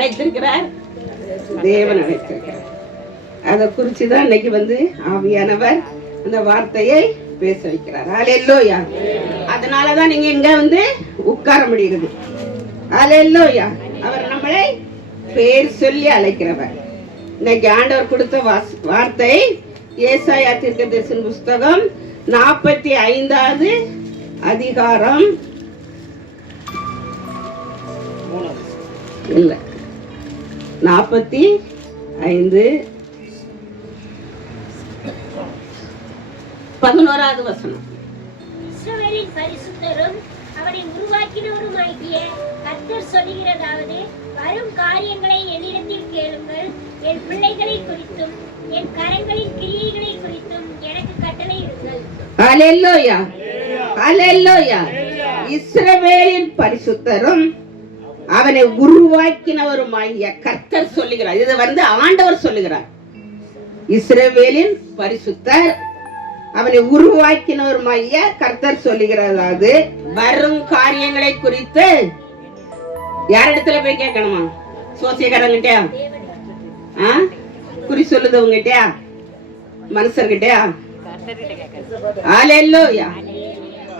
அழைத்திருக்கிறார்? தேவன் அழைத்திருக்கிறார். அதை குறிச்சுதான் இன்னைக்கு ஆவியானவர் அந்த வார்த்தையை பேச வைக்கிறார். அல்லேலூயா. அதனாலதான் நீங்க இங்க உட்கார முடிகிறது. அல்லேலூயா. அவர் நம்மளை பேர் சொல்லி அழைக்கிறவர். இன்னைக்கு ஆண்டவர் கொடுத்த வார்த்தை ஏசாயா தீர்க்கதரிசன புஸ்தகம் 45வது அதிகாரம் இல்ல 45:11 வசனம். இஸ்ரவேலின் பரிசுத்தரும் அவனை உருவாக்கினவருமாகிய கர்த்தர் சொல்லுகிறதாவது, வரும் காரியங்களை என்னிடத்தில் கேளுங்கள். என் பிள்ளைகளை குறித்தும் என் கரங்களின் கிரியைகளை குறித்தும் எனக்கு கட்டளையிடுங்கள். அல்லேலூயா. அல்லேலூயா. இஸ்ரவேலின் பரிசுத்தரும் அவனை உருவாக்கினவருமாகிய கர்த்தர் சொல்லுகிறார். இது ஆண்டவர் சொல்லுகிறார். இஸ்ரவேலின் பரிசுத்தர் அவனை உருவாக்கினவருமாகிய கர்த்தர் சொல்லுகிறதாவது, வரும் காரியங்களை குறித்து யாரிடத்துல போய் கேட்கணுமா? சோசியக்காரங்கிட்டயா? குறி சொல்லுதவங்கிட்டயா? மனுஷர்கிட்டயா? அல்லேலூயா.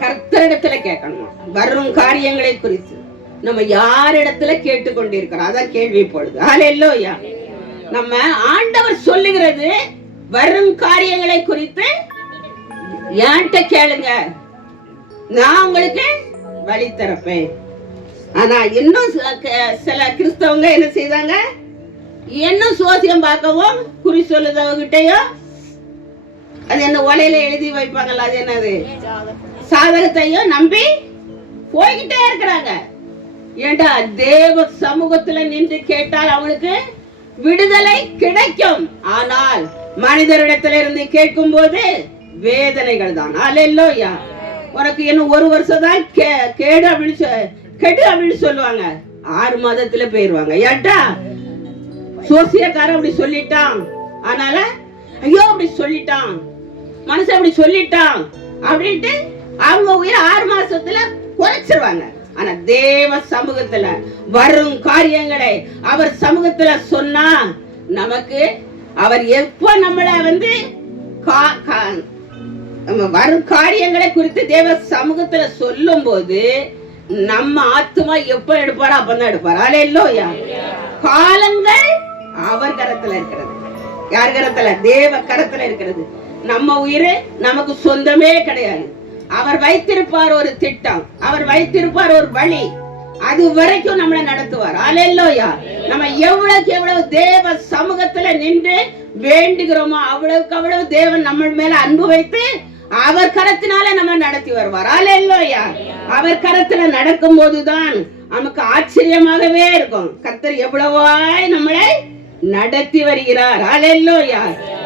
கர்த்தரிடத்துல கேட்கணுமா? வரும் காரியங்களை குறித்து நம்ம யாரிடத்துல கேட்டுக்கொண்டிருக்கிறோம்? அதான் கேள்வி போடுது. அல்லேலூயா. நம்ம ஆண்டவர் சொல்லுகிறது வரும் காரியங்களை குறித்து என்கிட்ட கேளுங்க, நான் உங்களுக்கு வழி திறப்பேன். ஆனா இன்னும் சில கிறிஸ்தவங்க என்ன செய்தாங்க? இன்னும் சோசியம் பார்க்கவும் குறி சொல்லுதவங்கிட்டயோ அது என்ன ஒலையில எழுதி வைப்பாங்கல்ல, அது என்னது சாதகத்தையும் நம்பி போய்கிட்டே இருக்கிறாங்க. ஏண்டா தேவ சமூகத்துல நின்று கேட்டால் அவங்களுக்கு விடுதலை கிடைக்கும். ஆனால் மனிதரிடத்துல இருந்து கேட்கும் போது வேதனைகள் தான். அல்லேலூயா. உனக்கு இன்னும் 1 வருஷம் தான் கெடு அப்படின்னு சொல்லுவாங்க. 6 மாதத்துல போயிருவாங்க. ஏட்டா சோசியக்காரன் அப்படி சொல்லிட்டான், அதனால ஐயோ அப்படி சொல்லிட்டான், மனுஷன் அப்படி சொல்லிட்டான் அப்படின்ட்டு அவங்க உயிர் 6 மாசத்துல குறைச்சிருவாங்க. ஆனா தேவ சமூகத்துல வரும் காரியங்களை அவர் சமூகத்துல சொன்னா நமக்கு அவர் எப்ப நம்மள வரும் காரியங்களை குறித்து தேவ சமூகத்துல சொல்லும் போது நம்ம ஆத்துமா எப்ப எடுப்பாரோ அப்பதான் எடுப்பார். அல்லேலூயா. காலங்கள் அவர் கரத்துல இருக்கிறது. யார் கரத்துல? தேவ கரத்துல இருக்கிறது. நம்ம உயிர் நமக்கு சொந்தமே கிடையாது. அவர் வைத்திருப்பார் ஒரு திட்டம், அவர் வைத்திருப்பார் ஒரு வழி. அது வரைக்கும் நம்மளை நடத்துவார். அல்லேலூயா. நம்ம எவ்வளவுக்கு எவ்வளவு தேவ சமூகத்துல நின்று வேண்டுகிறோமோ அவ்வளவுக்கு அவ்வளவு தேவன் நம்ம மேல அன்பு வைத்து அவர் கரத்தினால நம்ம நடத்தி வருவார். அல்லேலூயா. அவர் கரத்துல நடக்கும் போதுதான் நமக்கு ஆச்சரியமாகவே இருக்கும். கர்த்தர் எவ்வளவாய் நம்மளை நடத்தி வருகிறார். அல்லேலூயா.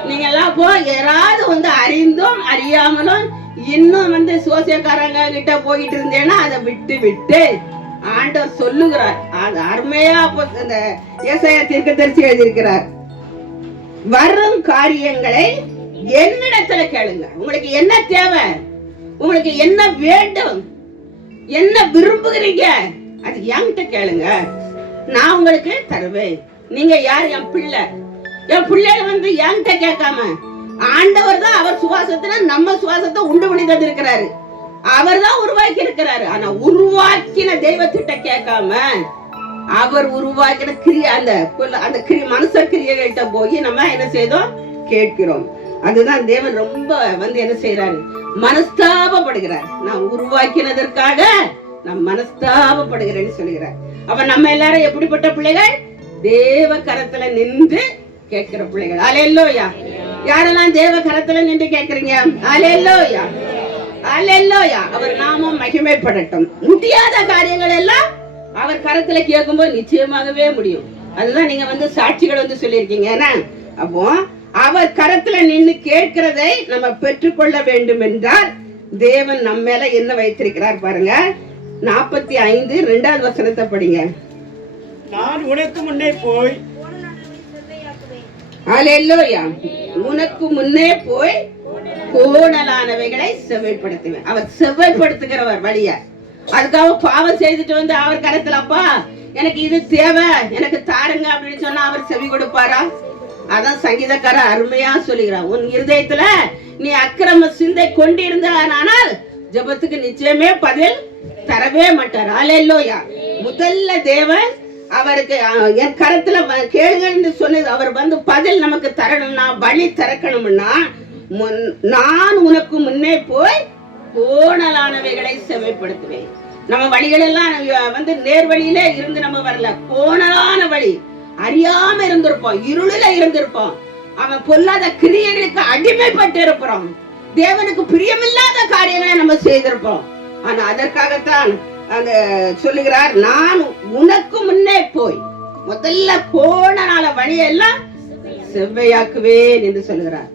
நீங்க எல்லாம் யாராவது அறிந்தும் அறியாமலும் இன்னும் சோசியக்காரங்க கிட்ட போயிட்டு இருந்தேன்னா அதை விட்டு விட்டு ஆண்டவர் சொல்லுகிறார். அது அருமையா இந்த ஏசாயா தீர்க்கதரிசி எழுதியிருக்கிறார். வரும் காரியங்களை என்னிடத்துல கேளுங்க. உங்களுக்கு என்ன தேவை? உங்களுக்கு என்ன வேண்டும்? என்ன விரும்புகிறீங்க? அது என்கிட்ட கேளுங்க, நான் உங்களுக்கு தருவேன். நீங்க யார்? என் பிள்ளை. என் பிள்ளைகள் என்கிட்ட கேட்காம ஆண்டவர் தான் அவர் சுவாசத்துல நம்ம சுவாசத்தை உண்டு பண்ணி தந்திருக்கிறாரு. அவர் தான் உருவாக்கி இருக்கிறாரு. ஆனா உருவாக்கின தெய்வத்திட்ட கேட்காம அவர் உருவாக்கின கிரியை அந்த மனுஷ கிரியைகள்கிட்ட போய் நம்ம என்ன செய்தோம்? கேட்கிறோம். அதுதான் தேவன் ரொம்ப என்ன செய்யறாரு? மனஸ்தாபப்படுகிறார். நான் உருவாக்கினதற்காக நான் மனஸ்தாபப்படுகிறேன்னு சொல்லுகிறார். அப்ப நம்ம எல்லாரும் எப்படிப்பட்ட பிள்ளைகள்? தேவ கரத்துல நின்று கேட்கிற பிள்ளைகள். அல்லேலூயா. யாரெல்லாம் தேவ கரத்துல நின்று கேட்கறீங்க? அல்லேலூயா. அல்லேலூயா. அவர் நாமம் மகிமைப்படட்டும். முடியாத காரியங்கள் எல்லாம் அவர் கரத்துல கேட்கும்போது நிச்சயமாகவே முடியும். அதுதான் நீங்க சாட்சிகள் சொல்லியிருக்கீங்க. அப்போ அவர் கரத்துல நின்று கேட்கிறதை நம்ம பெற்றுக்கொள்ள வேண்டும் என்றால் தேவன் நம்ம மேல என்ன வைத்திருக்கிறார் பாருங்க. 45:2 வசனத்தை படிங்க. நான் உனக்கு முன்னே போய் அல்லேலூயா. உனக்கு முன்னே போய் கோணலானவைகளை செவ்வைப்படுத்துவேன். அவர் செவ்வைப்படுத்துகிறவர் வழிய. அதுக்காக பாவம் செய்துட்டு அவர் கரத்துல அப்பா எனக்கு இது தேவை, எனக்கு தாருங்க அப்படின்னு சொன்னா அவர் செவி கொடுப்பாரா? அதான் சங்கீதக்காரர் அருமையா சொல்லுகிறார், உன் இருதயத்துல நீ அக்கிரம சிந்தை கொண்டிருந்தானால் ஜெபத்துக்கு நிச்சயமே பதில் தரவே மாட்டார். அல்லேலூயா. முதல்ல தேவன் அவருக்கு என் கரத்துல கேளுங்கன்னு சொன்னது, அவர் வந்து பதில் நமக்கு தரணும்னா, வழி திறக்கணும்னா, நான் உனக்கு முன்னே போய் கோணலானவைகளை செவைப்படுத்துவேன். நம்ம வழிகளெல்லாம் வந்து நேர்வழியில இருந்து நம்ம வரல, கோணலான வழி, அறியாம இருந்திருப்போம், இருளில இருந்திருப்போம், அவன் பொல்லாத கிரியைகளுக்கு அடிமைப்பட்டு இருப்போம், தேவனுக்கு பிரியமில்லாத காரியங்களை நம்ம செய்திருப்போம். ஆனா அதற்காகத்தான் அந்த சொல்லுகிறார், நான் உனக்கு முன்னே போய் முதல்ல கோணலான வழியெல்லாம் செவ்வையாக்குவேன் என்று சொல்லுகிறார்.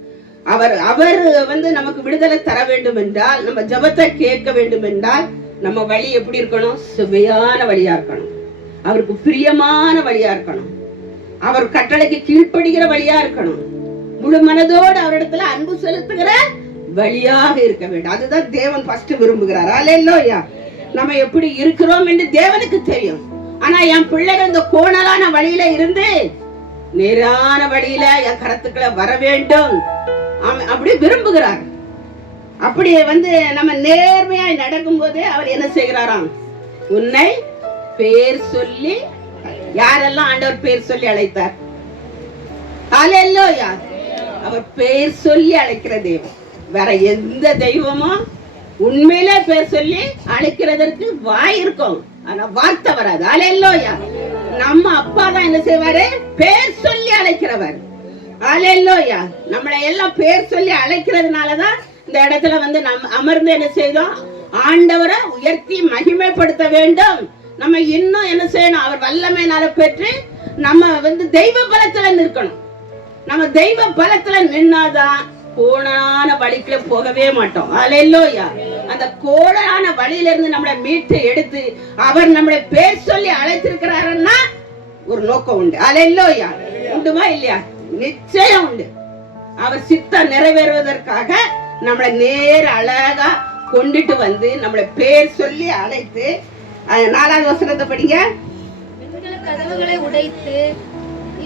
அவர் வந்து நமக்கு விடுதலை தர வேண்டும் என்றால், நம்ம ஜெபத்தை கேட்க வேண்டும் என்றால், நம்ம வழி எப்படி இருக்கணும்? செவ்வையான வழியா இருக்கணும், அவருக்கு பிரியமான வழியா இருக்கணும், அவர் கட்டளைக்கு கீழ்ப்படுகிற வழியா இருக்கணும், முழு மனதோடு அவரிடத்துல அன்பு செலுத்துகிற வழியாக இருக்க வேண்டும். அதுதான் தேவன் ஃபர்ஸ்ட் விரும்புகிறார். அல்லேலூயா. நம்ம எப்படி இருக்கிறோம் என்று தேவனுக்கு தெரியும். ஆனா என் பிள்ளைகள் இந்த கோணலான வழியில இருந்து நேரான வழியில என் கரத்துக்களை வர வேண்டும் அப்படி விரும்புகிறார். அப்படி வந்து நம்ம நேர்மையாய் நடக்கும் போதே அவர் என்ன செய்கிறாராம்? உன்னை பேர் சொல்லி, யாரெல்லாம் ஆண்டவர் பேர் சொல்லி அழைத்தார்? அல்லேலூயா. அவர் பேர் சொல்லி அழைக்கிற தெய்வம். வேற எந்த தெய்வமும் உண்மையிலே பேர் சொல்லி அழைக்கிறதற்கு வாய் இருக்கும், ஆனா வார்த்தை வராது. அல்லேலூயா. நம்ம அப்பா தான் என்ன செய்வாரு? பேர் சொல்லி அழைக்கிறவர். அல்லேலூயா. நம்மளை எல்லாம் பேர் சொல்லி அழைக்கிறதுனாலதான் இந்த இடத்துல வந்து நம்ம அமர்ந்து என்ன செய்தோம்? ஆண்டவரை உயர்த்தி மகிமைப்படுத்த வேண்டும். நம்ம இன்னும் என்ன செய்யணும்? அவர் வல்லமையினால பெற்று நம்ம வந்து தெய்வ பலத்துல நிற்கணும். நம்ம தெய்வ பலத்துல நின்னாதான் கோணலான வழிக்குள்ள போகவே மாட்டோம். அல்லேலூயா. அந்த கோணலான வழியில இருந்து நம்மளை மீட்டு எடுத்து அவர் நம்மளை பேர் சொல்லி அழைத்திருக்கிறாருன்னா ஒரு நோக்கம் உண்டு. அல்லேலூயா. உண்டுமா இல்லையா? நிச்சயம் உண்டு. அவர் சித்தம் நிறைவேறுவதற்காக நம்மளை நேர அழகா கொண்டுட்டு வந்து நம்மளை பேர் சொல்லி அழைத்து, 4வது வசனத்தை படிங்க. கதவுகளை உடைத்து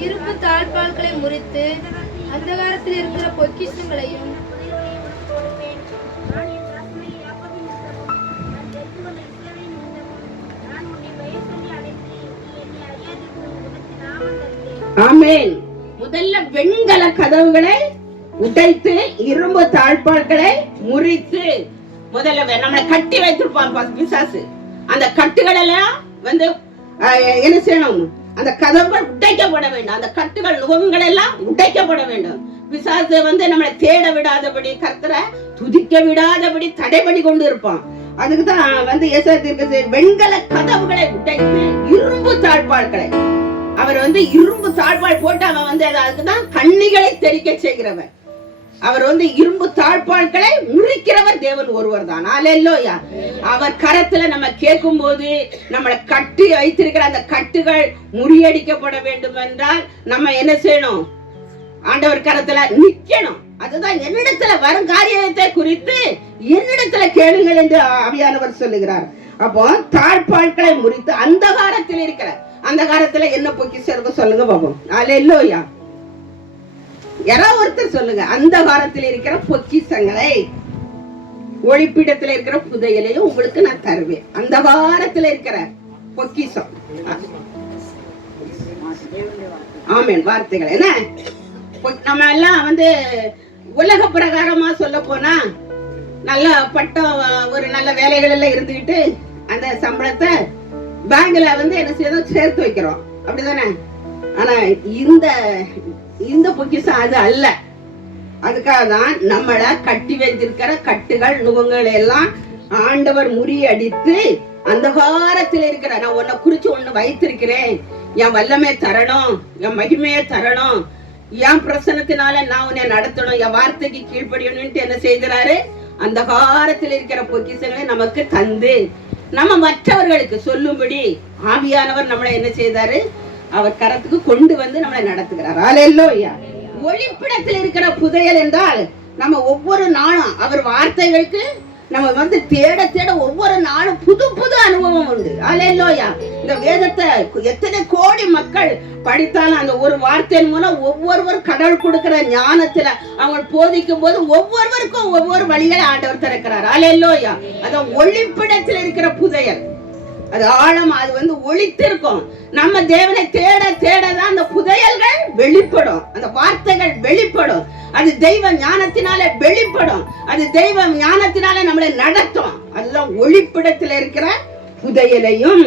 இரும்பு தாழ்பால்களை முறித்து அந்தகாரத்தில் இருக்கிற பொக்கிஷங்களையும் ஆமென். முதல்ல வெண்கல கதவுகளை உடைத்து இரும்பு தாழ்பால்களை முறித்து, முதல்ல நம்மளை கட்டி வைத்திருப்பான் பிசாசு. அந்த கட்டுகள் எல்லாம் வந்து என்ன செய்யணும்? அந்த கதவுகள் உடைக்கப்பட வேண்டும், அந்த கட்டுகள் நுகங்கள் எல்லாம் உடைக்கப்பட வேண்டும். பிசாசு வந்து நம்மளை தேட விடாதபடி, கர்த்தரை துதிக்க விடாதபடி தடைபடி கொண்டு இருப்பான். அதுக்குதான் வந்து வெண்கல கதவுகளை உடைத்து இரும்பு தாழ்பால்களை, அவர் வந்து இரும்பு தாழ்பால் போட்டு அவன் வந்து அதுக்குதான் கண்ணிகளை தெளிக்க செய்கிறவர். அவர் வந்து இரும்பு தாழ்பால்களை முறிக்கிறவர் தேவன் ஒருவர் தான். அல்லேலூயா. அவர் கரத்துல நம்ம கேட்கும் போது நம்மளை கட்டி வைத்திருக்கிற அந்த கட்டுகள் முறியடிக்கப்பட வேண்டும் என்றால் நம்ம என்ன செய்யணும்? ஆண்டவர் கரத்துல நிக்கணும். அதுதான் என்னிடத்துல வரும் காரியத்தை குறித்து என்னிடத்துல கேளுங்கள் என்று ஆவியானவர் சொல்லுகிறார். அப்போ தாழ்பால்களை முறித்து அந்தகாரத்தில் இருக்கிற, அந்த காலத்துல என்ன பொக்கிஷம் சொல்லுங்க பாப்போம். அல்லேலூயா. யாராவது ஒருத்தர் சொல்லுங்க. அந்த காலத்தில் இருக்கிற பொக்கிஷங்களை, ஒளிப்பிடத்துல இருக்கிற புதையலையும் உங்களுக்கு நான் தருவேன். அந்த காலத்துல இருக்கிற பொக்கிஷம். ஆமென். வார்த்தைகள் என்ன? நம்ம எல்லாம் வந்து உலக பிரகாரமா சொல்ல போனா நல்ல பட்டம், ஒரு நல்ல வேலைகள் எல்லாம் இருந்துகிட்டு அந்த சம்பளத்தை பேங்க்ல வந்து என்ன செய்யணும்? சேர்த்து வைக்கிறோம், அப்படிதானே? ஆனா இந்த பொக்கிஷம் அது அல்ல. அதுக்காக தான் நம்மள கட்டி வைத்திருக்கிற கட்டுகள் நுகங்கள் எல்லாம் ஆண்டவர் முறியடித்து அந்தகாரத்தில் இருக்கிற, நான் உன்னை குறிச்சு ஒண்ணு வைத்திருக்கிறேன், என் வல்லமே தரணும், என் மகிமையை தரணும், என் பிரசனத்தினால நான் உன்னை நடத்தணும், என் வார்த்தைக்கு கீழ்ப்படியணும்னு என்ன செய்கிறாரு? அந்த காலத்தில் இருக்கிற பொக்கிஷங்களை நமக்கு தந்து நம்ம மற்றவர்களுக்கு சொல்லும்படி ஆவியானவர் நம்மளை என்ன செய்தாரு? அவர் கரத்துக்கு கொண்டு வந்து நம்மளை நடத்துகிறார். அல்லேலூயா. ஒளிப்பிடத்தில் இருக்கிற புதையல் என்றால் நம்ம ஒவ்வொரு நாளும் அவர் வார்த்தைகளுக்கு நம்ம வந்து தேட தேட ஒவ்வொரு நாளும் புது புது அனுபவம் உண்டு. அல்லேலூயா. இந்த வேதத்தை எத்தனை கோடி மக்கள் படித்தாலும் அந்த ஒரு வார்த்தையின் மூலம் ஒவ்வொருவர் கடவுள் கொடுக்கிற ஞானத்துல அவங்க போதிக்கும் போது ஒவ்வொருவருக்கும் ஒவ்வொரு வழிகளை ஆண்டவர் திறக்கிறார். அல்லேலூயா. அத ஒளிப்பிடத்தில் இருக்கிற புதையல், அது ஆழம், அது வந்து ஒளித்திருக்கும். நம்ம தேவனை தேட தேடதான் அந்த புதையல்கள் வெளிப்படும், அந்த வார்த்தைகள் வெளிப்படும். அது தெய்வ ஞானத்தினால வெளிப்படும், அது தெய்வ ஞானத்தினால நம்மளை நடத்தும். அதுதான் ஒளிப்பிடத்தில் இருக்கிற புதையலையும்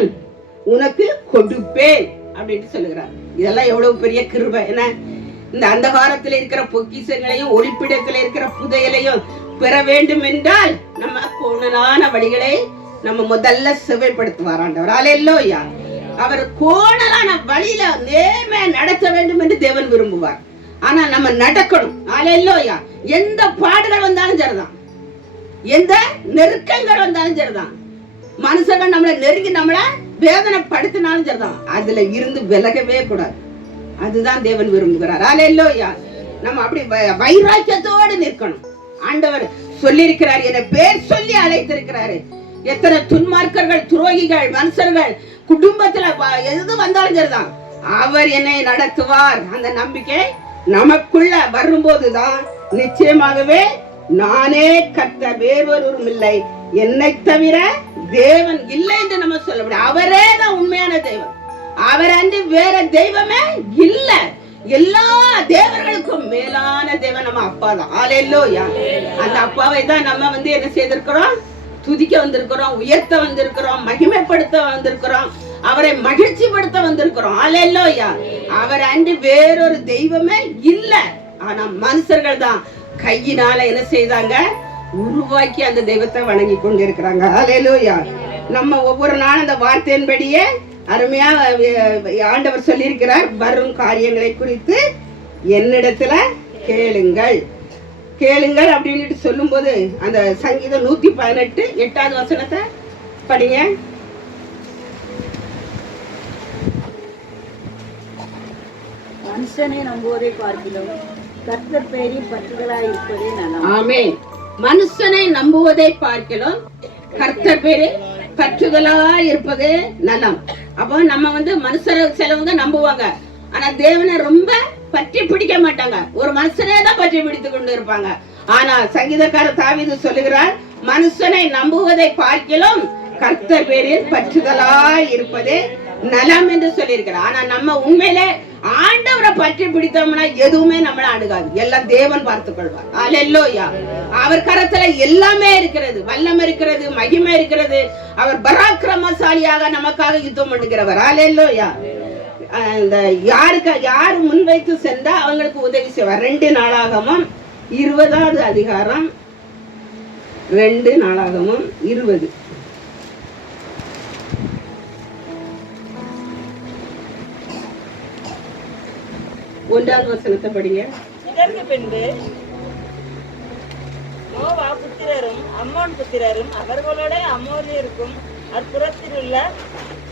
உனக்கு கொடுப்பேன் அப்படின்னு சொல்லுகிறார். இதெல்லாம் எவ்வளவு பெரிய கிருபை. என்ன, இந்த அந்தகாரத்தில் இருக்கிற பொக்கிஷங்களையும் ஒளிப்பிடத்தில் இருக்கிற புதையலையும் பெற வேண்டும் என்றால் நம்ம கோணலான வழிகளை நம்ம முதல்ல செவைப்படுத்துவார் ஆண்டவர். அல்லேலூயா. அவர் கோணலான வழியில நேர்மையா நடத்த வேண்டும் என்று தேவன் விரும்புவார். ஆனா நம்ம நடக்கணும். அல்லேலூயா. எந்த பாடுகள் வந்தாலும் சரிதான், எந்த நெருக்கங்கள் வந்தாலும் சரிதான், மனுஷர்கள் நம்மளை நெருங்கி நம்மளை வேதனைப்படுத்தினாலும் சரிதான், அதுல இருந்து விலகவே கூடாது. அதுதான் தேவன் விரும்புகிறார். அல்லேலூயா. நம்ம அப்படி வைராக்கியத்தோடு நிற்கணும். ஆண்டவர் சொல்லியிருக்கிறார், என்னை பேர் சொல்லி அழைத்திருக்கிறாரு. எத்தனை துன்மார்க்கர்கள், துரோகிகள், மனுஷர்கள் குடும்பத்துல எது வந்தாலும் சரிதான், அவர் என்னை நடத்துவார். அந்த நம்பிக்கை நமக்குள்ள வரும்போதுதான் நிச்சயமாகவே நானே கர்த்தர், வேறொருவரும் இல்லை, என்னை தவிர தேவன் இல்லை என்று நம்ம சொல்ல முடியும். அவரே தான் உண்மையான தெய்வம், அவர் அன்றி வேற தெய்வமே இல்ல. எல்லா தேவர்களுக்கும் மேலான தேவன் நம்ம அப்பா தான். அல்லேலூயா. அந்த அப்பாவை தான் நம்ம வந்து என்ன செய்திருக்கிறோம், துதிக்க வந்திருக்கிறோம், உயர்த்த வந்திருக்கிறோம், மகிமைப்படுத்த வந்திருக்கிறோம், அவரை மகிழ்ச்சிப்படுத்த வந்திருக்கிறோம். அல்லேலூயா. அவர் அன்றி வேறொரு தெய்வமே இல்ல. ஆனா மனுஷர்கள் தான் கையினால என்ன செய்தாங்க, உருவாக்கி அந்த தெய்வத்தை வணங்கி கொண்டிருக்கிறாங்க. அல்லேலூயா. நம்ம ஒவ்வொரு நாளும் அந்த வார்த்தையின்படியே அருமையா ஆண்டவர் சொல்லியிருக்கிறார், வரும் காரியங்களை குறித்து என்னிடத்துல கேளுங்கள் கேளுங்கள் அப்படின்னு சொல்லும் போது அந்த சங்கீதம் 118 8வது வசனத்தை படிங்க. மனுஷனை நம்புவதை பார்க்கிறோம், கர்த்தர் பேரில் பற்றுதலாய் இருப்பதே நலம். ஆமென். மனுஷனை நம்புவதை பார்க்கிறோம், கர்த்தர் பேரில் பற்றுதலாய் இருப்பதே நலம். அப்போ நம்ம வந்து மனுஷரை சிலவங்க நம்புவாங்க, ஆனா தேவனை ரொம்ப பற்றி பிடிக்க மாட்டாங்க. ஒரு மனுஷனே தான் பற்றி பிடித்து கொண்டு இருப்பாங்க. ஆனா சங்கீதக்காரர் தாவீது சொல்லுகிறார், மனுஷனை நம்புவதை பார்க்கிலும் கர்த்தர் பேரில் பற்றுதலாய் இருப்பதே நலம் என்று சொல்லியிருக்கிறார். ஆனா நம்ம உண்மையிலே ஆண்டவரை பற்றி பிடித்தோம்னா எதுவுமே நம்மள அணுகாது, எல்லாம் தேவன் பார்த்துக் கொள்வார். அல்லேலூயா. அவர் கரத்துல எல்லாமே இருக்கிறது, வல்லமை இருக்கிறது, மகிமை இருக்கிறது. அவர் பராக்கிரமசாலியாக நமக்காக யுத்தம் பண்ணுகிறவர். அல்லேலூயா. இந்த யாரு முன்வைத்து சென்றா அவங்களுக்கு உதவி செய்வார். 2 நாளாகமம் 20வது அதிகாரம் 2 நாளாகமம் 20 1வது வசனத்தை படிங்க. இதற்கு பின்பு நோவா புத்திரரும் அம்மோன் புத்திரரும் அவர்களோட அம்மோனியருக்கும் அப்புறத்தில் உள்ள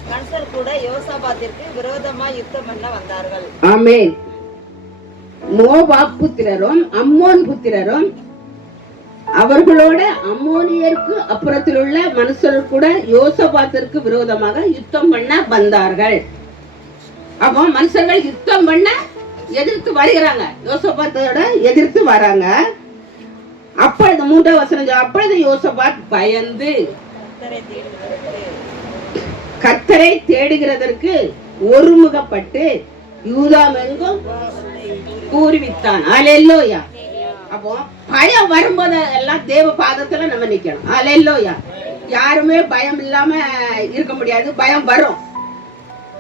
மனுஷர் கூட யோசாபாத்திற்கு விரோதமா யுத்தம் பண்ண வந்தார்கள். ஆமென். நோவா புத்திரரும் அம்மோன் புத்திரரும் அவர்களோட அம்மோனியருக்கு அப்புறத்தில் உள்ள மனுஷர் கூட யோசாபாத்திற்கு விரோதமாக யுத்தம் பண்ண வந்தார்கள். அப்போ மனுஷர்கள் யுத்தம் பண்ண எதிர்த்து வருகிறாங்க, யோசபாத்தோட எதிர்த்து வராங்க. அப்பொழுது 3வது வசனம், அப்பொழுது யோசபாத் பயந்து கர்த்தரை தேடுகிறதற்கு ஒருமுகப்பட்டு யூதாமெங்கும் கூறிவித்தான். அல்லேலூயா. அப்போ பயம் வரும்போது எல்லாம் தேவ பாதத்துல நம்ம நிக்கணும். அல்லேலூயா. யாருமே பயம் இல்லாம இருக்க முடியாது, பயம் வரும்.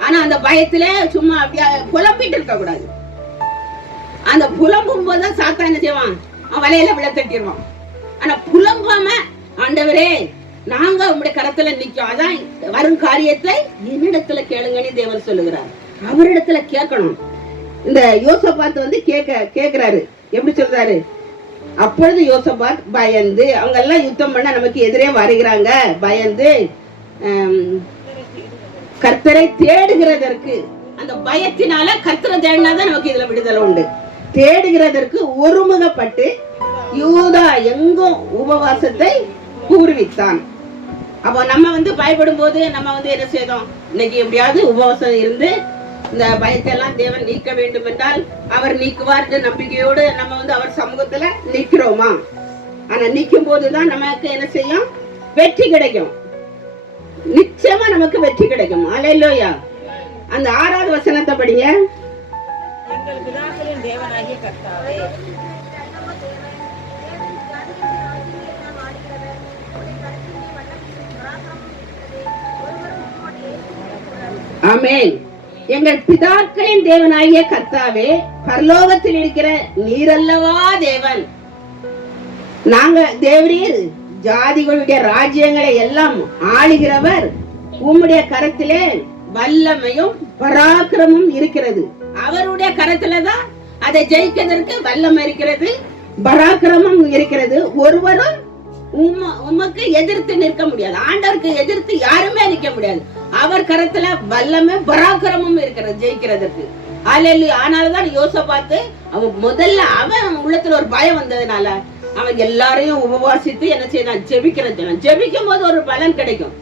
ஆனா அந்த பயத்துல சும்மா அப்படியே புலம்பிட்டு இருக்க கூடாது. அந்த புலம்பும் போதுதான் சாத்தான் என்ன செய்வான், அவன் வலையில விழ தட்டிடுவான். ஆனா புலம்பாம, ஆண்டவரே நாங்க உங்களுடைய கரத்துல நிக்கும், அதான் வரும் காரியத்தை என்னிடத்துல கேளுங்கன்னு தேவன் சொல்லுகிறார். அவரிடத்துல கேட்கணும். இந்த யோசபாத் வந்து கேக்குறாரு. எப்படி சொல்றாரு, அப்பொழுது யோசபாத் பயந்து, அவங்க எல்லாம் யுத்தம் பண்ண நமக்கு எதிரே வருகிறாங்க, பயந்து கர்த்தரை தேடுகிறதற்கு, அந்த பயத்தினால கர்த்தரை தேடினாதான் நமக்கு இதுல விடுதலை உண்டு. தேடுகிறதற்கு ஒருமுகப்பட்டு யூதா எங்கும் உபவாசத்தை கூறுவித்தான். அப்போ நம்ம பயப்படும் போது நம்ம என்ன செய்தோம்? இன்னைக்கு எப்படியாவது உபவாசம் இருந்து இந்த பயத்தை எல்லாம் தேவன் நீக்க வேண்டும் என்றால் அவர் நீக்குவார் நம்பிக்கையோடு நம்ம அவர் சமூகத்துல நிக்கிறோமா? ஆனா நிக்கும் போதுதான் நமக்கு என்ன செய்யும்? வெற்றி கிடைக்கும். நிச்சயமா நமக்கு வெற்றி கிடைக்கும். அல்லேலூயா. அந்த 6வது வசனத்தை படிங்க. எங்கள் பிதாக்களின் தேவனாகிய கர்த்தாவே, ஆமென். எங்கள் பிதாக்களின் தேவனாகிய கர்த்தாவே, பரலோகத்தில் இருக்கிற நீரல்லவா தேவன். நாங்க தேவரீர் ஜாதிகளுடைய ராஜ்யங்களை எல்லாம் ஆளுகிறவர். உம்முடைய கரத்திலே வல்லமையும் பராக்கிரமும் இருக்கிறது. அவருடைய கரத்துலதான் அதை ஜெயிக்கிறதற்கு வல்லமை இருக்கிறது, பராக்கிரமம் இருக்கிறது. ஒருவரும் உமக்கு எதிர்த்து நிற்க முடியாது. ஆண்டவருக்கு எதிர்த்து யாருமே நிற்க முடியாது. அவர் கரத்துல வல்லமை பராக்கிரமும் இருக்கிறது ஜெயிக்கிறதுக்கு. அல்லேலூயா. ஆனால்தான் யோசபாத்து அவன் முதல்ல அவன் உள்ளத்துல ஒரு பயம் வந்ததுனால அவன் எல்லாரையும் உபவாசித்து என்ன செய்தான்? ஜெபிக்கிறது. ஜெபிக்கும் போது ஒரு பலன் கிடைக்கும்.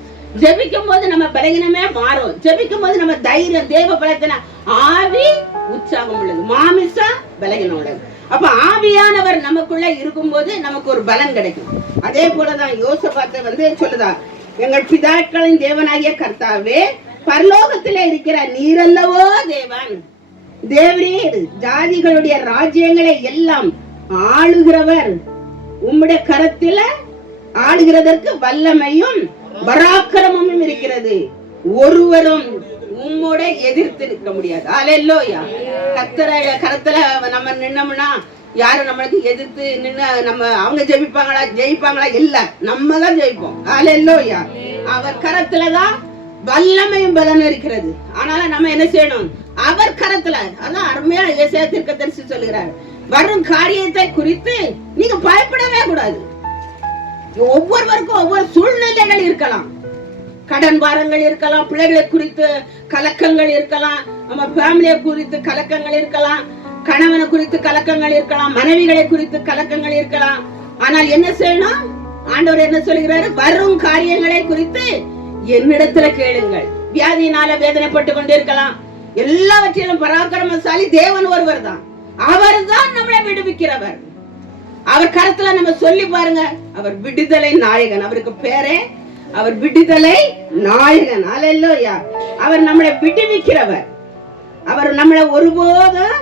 ஜெபிக்கும் போது நம்ம பலகீனமே மாறும். ஜெபிக்கும் போது நம்ம தைரியம், தேவ பலத்தின ஆவி உற்சாகம் உள்ளது, மாமிசம் பலகீனம் உள்ளது. அப்ப ஆவியானவர் நமக்குள்ள இருக்கும் போது நமக்கு ஒரு பலன் கிடைக்கும். அதே போலதான் யோசபாத்தை சொல்லுதா, எங்கள் பிதாக்களின் தேவனாகிய கர்த்தாவே, பரலோகத்திலே இருக்கிற நீரல்லவோ தேவன். தேவரீர் ஜாதிகளுடைய ராஜ்யங்களை எல்லாம் ஆளுகிறவர். உம்முடைய கரத்தில ஆளுகிறதற்கு வல்லமையும் பராக்கிரமும் இருக்கிறது. ஒருவரும் உம்மோட எதிர்த்து நிற்க முடியாது. அல்லேலூயா. கர்த்தருடைய கரத்துல நம்ம நின்னோம்னா யாரும் நம்மளுக்கு எதிர்த்து நின்று அவங்க ஜெயிப்பாங்களா? இல்ல, நம்ம தான் ஜெயிப்போம். அல்லேலூயா. அவர் கரத்துலதான் வல்லமையும் பலனும் இருக்கிறது. ஆனால நம்ம என்ன செய்யணும்? அவர் கரத்துல. அதான் அருமையா ஏசாயா தீர்க்கதரிசி சொல்லுகிறார், வரும் காரியத்தை குறித்து நீங்க பயப்படவே கூடாது. ஒவ்வொருவருக்கும் ஒவ்வொரு சூழ்நிலைகள் இருக்கலாம். கடன் பாரங்கள் இருக்கலாம், பிள்ளைகளை குறித்து கலக்கங்கள் இருக்கலாம், நம்ம ஃபேமிலியை குறித்து கலக்கங்கள் இருக்கலாம், கணவனை குறித்து கலக்கங்கள் இருக்கலாம், மனைவிகளை குறித்து கலக்கங்கள் இருக்கலாம். ஆனால் என்ன செய்யணும்? ஆண்டவர் என்ன சொல்கிறாரு? வரும் காரியங்களை குறித்து என்னிடத்துல கேளுங்கள். வியாதியினால வேதனைப்பட்டு கொண்டிருக்கலாம். எல்லாவற்றிலும் பராக்கிரமசாலி தேவன் ஒருவர் தான். அவர் தான் நம்மளை விடுவிக்கிறவர். அவர் கரத்துல நம்ம சொல்லி பாருங்க, அவர் விடுதலை நாயகன். அவருக்கு பேரே அவர் விடுதலை நாயகன். அல்லேலூயா. அவர் நம்மளை விடுவிக்கிறவர். அவர் நம்மளை ஒருபோதும்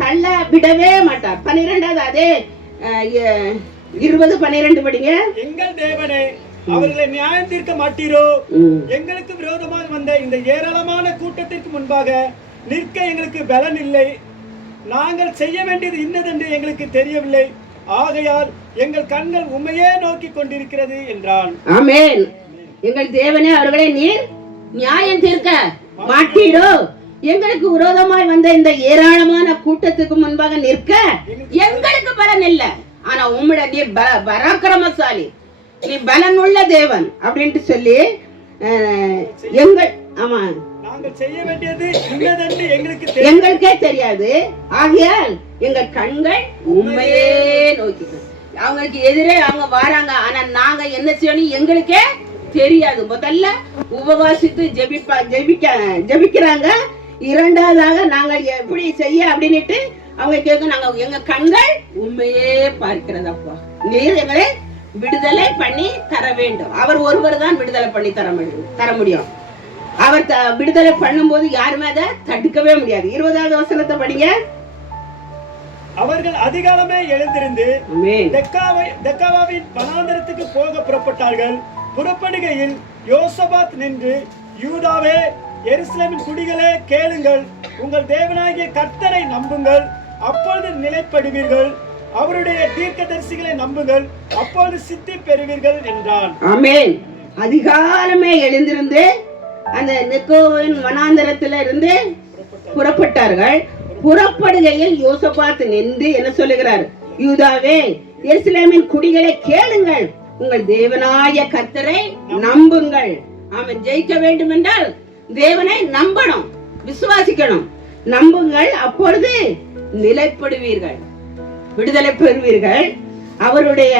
தள்ள விடவே மாட்டார். 12வது அதே 20:12 படிங்க. எங்கள் தேவனே, அவர்களை நியாயம் தீர்க்க மாட்டீரோ? எங்களுக்கு விரோதமாக வந்த இந்த ஏராளமான கூட்டத்திற்கு முன்பாக நிற்க எங்களுக்கு பலன் இல்லை. நாங்கள் செய்ய வேண்டியது இன்னதென்று எங்களுக்கு தெரியவில்லை. ஆகையால் எங்கள் கண்கள் உம்மையே நோக்கி கொண்டிருக்கிறது என்றான். ஆமென். எங்கள் தேவனே, அவர்களை நீர் நியாயம் தீர்க்க மாட்டீரோ? எங்களுக்கு விரோதமாய் வந்த இந்த ஏராளமான கூட்டத்துக்கு முன்பாக நிற்க எங்களுக்கு பலன் இல்ல. ஆனா உம்முடைய நீர் பராக்கிரமசாலி, நீ பலனுள்ள தேவன் அப்படின்ட்டு சொல்லி ஆமா நாங்கள் செய்ய வேண்டியது இன்னதென்று எங்களுக்கே தெரியாது. ஆகையால் எங்கள் கண்கள் உண்மையே நோக்கி. அவங்களுக்கு எதிரே அவங்க வராங்க, ஆனா நாங்க என்ன செய்யணும் எங்களுக்கே தெரியாது. முதல்ல உபவாசித்து ஜெபிக்கிறாங்க. இரண்டாவதாக நாங்கள் எப்படி செய்ய அப்படின்னுட்டு அவங்க கேட்க, நாங்க எங்க கண்கள் உண்மையே பார்க்கிறதப்பா, நீர் எங்களை விடுதலை பண்ணி தர வேண்டும். அவர் ஒருவர் தான் விடுதலை பண்ணி தர முடியும். அவர் விடுதலை பண்ணும் போது யாருமே அதை தடுக்கவே முடியாது. 20வது வசனத்தை படிங்க. அவர்கள் அதிகாலமே எழுந்திருந்து தெக்காவாவின் வனாந்தரத்துக்கு போக புறப்பட்டார்கள். புறப்படுகையில் யோசபாத் நின்று, யூதாவே, எருசலேமின் குடிகளே, கேளுங்கள், உங்கள் தேவனாகிய கர்த்தரை நம்புங்கள், அப்பொழுது நிலைப்படுவீர்கள். அவருடைய தீர்க்கதரிசிகளை நம்புங்கள், அப்பொழுது சித்தி பெறுவீர்கள் என்றான். ஆமென். அதிகாலமே எழுந்திருந்து அந்த தெக்கோவின் வனாந்தரத்தில இருந்து புறப்பட்டார்கள். புறப்படுகையில் யோசபாத் நின்று என்ன சொல்லுகிறார்? யூதாவே, எருசலேமின் குடிகளை கேளுங்கள், உங்கள் தேவனாகிய கர்த்தரை நம்புங்கள். அவன் ஜெயிக்க வேண்டும் என்றால் தேவனை நம்பணும், விசுவாசிக்கணும். நம்புங்கள், அப்பொழுது நிலைப்படுவீர்கள், விடுதலை பெறுவீர்கள். அவருடைய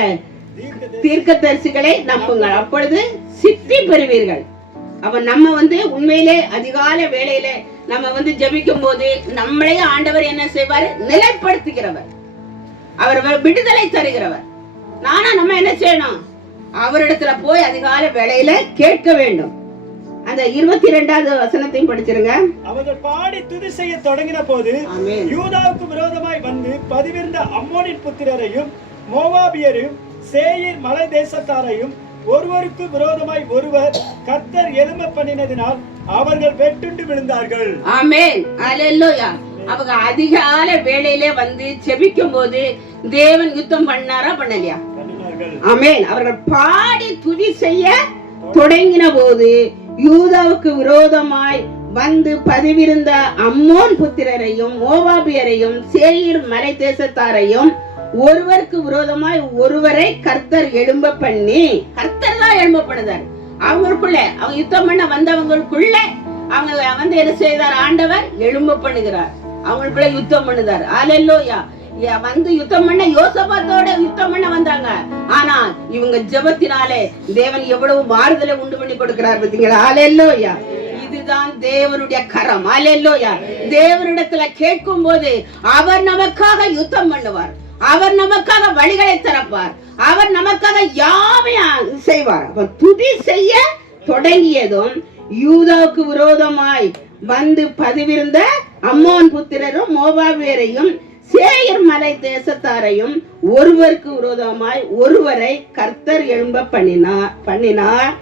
தீர்க்கதரிசிகளை நம்புங்கள், அப்பொழுது சித்தி பெறுவீர்கள். அப்ப நம்ம உண்மையிலே அதிகாலை வேளையில நம்ம ஜெபிக்கும் போது நம்மளே ஆண்டவர் என்ன செய்வாரு? நிலைப்படுத்துகிறவர், அவர் விடுதலை தருகிறவர். நானா நம்ம என்ன செய்யணும்? அவரிடத்துல போய் அதிகாலை வேளையில கேட்க வேண்டும். அந்த 22வது வசனத்தையும் படிச்சிருங்க. அவர்கள் பாடி துதி செய்ய தொடங்கின போது யூதாவுக்கு விரோதமாய் வந்து பதிவிருந்த அம்மோனின் புத்திரரையும் மோவாபியரையும் சேயீர் மலை தேசத்தாரையும் ஒருவருக்கு விரோதமாய் ஒருவர் கர்த்தர் எழும்ப பண்ணினதினால் அவர்கள் வெட்டுண்டு விழுந்தார்கள். ஆமென், அல்லேலூயா. அவங்க அதிகாலை வேளையிலே ஜெபிக்கும் போது தேவன் யுத்தம் பண்ணாரா? பண்ணலையா? ஆமென். அவர்கள் பாடி துதி செய்ய தொடங்கின போது யூதாவுக்கு விரோதமாய் வந்து பதிவிருந்த அம்மோன் புத்திரரையும் மோவாபியரையும் சேயீர் மலை தேசத்தாரையும் ஒருவருக்கு விரோதமாய் ஒருவரை கர்த்தர் எழும்ப பண்ணி, கர்த்தர் தான் எழும்ப பண்ணுதார். அவங்களுக்குள்ள அவங்க யுத்தம் பண்ண வந்தவங்களுக்குள்ள அவங்க என்ன செய்தார்? ஆண்டவர் எழும்ப பண்ணுகிறார், அவங்களுக்குள்ள யுத்தம் பண்ணுதார். அல்லேலூயா. யுத்தம் பண்ண யோசபாத்தோட யுத்தம் பண்ண வந்தாங்க. ஆனா இவங்க ஜெபத்தினாலே தேவன் எவ்வளவு மாறுதலை உண்டு பண்ணி கொடுக்கிறார் பாத்தீங்களா? அல்லேலூயா. இதுதான் தேவனுடைய கரம். அல்லேலூயா. தேவனிடத்துல கேட்கும் போது அவர் நமக்காக யுத்தம் பண்ணுவார், அவர் நமக்காக வழிகளை திறப்பார், அவர் நமக்காக யாவையும் செய்வார். துதி செய்ய தொடங்கியதும் யூதாவுக்கு விரோதமாய் வந்து பதிவிருந்த அம்மோன் புத்திரரும் மோவாபியரையும் சேயீர் மலை தேசத்தாரையும் ஒருவருக்கு விரோதமாய் ஒருவரை கர்த்தர் எழும்ப பண்ணினார்.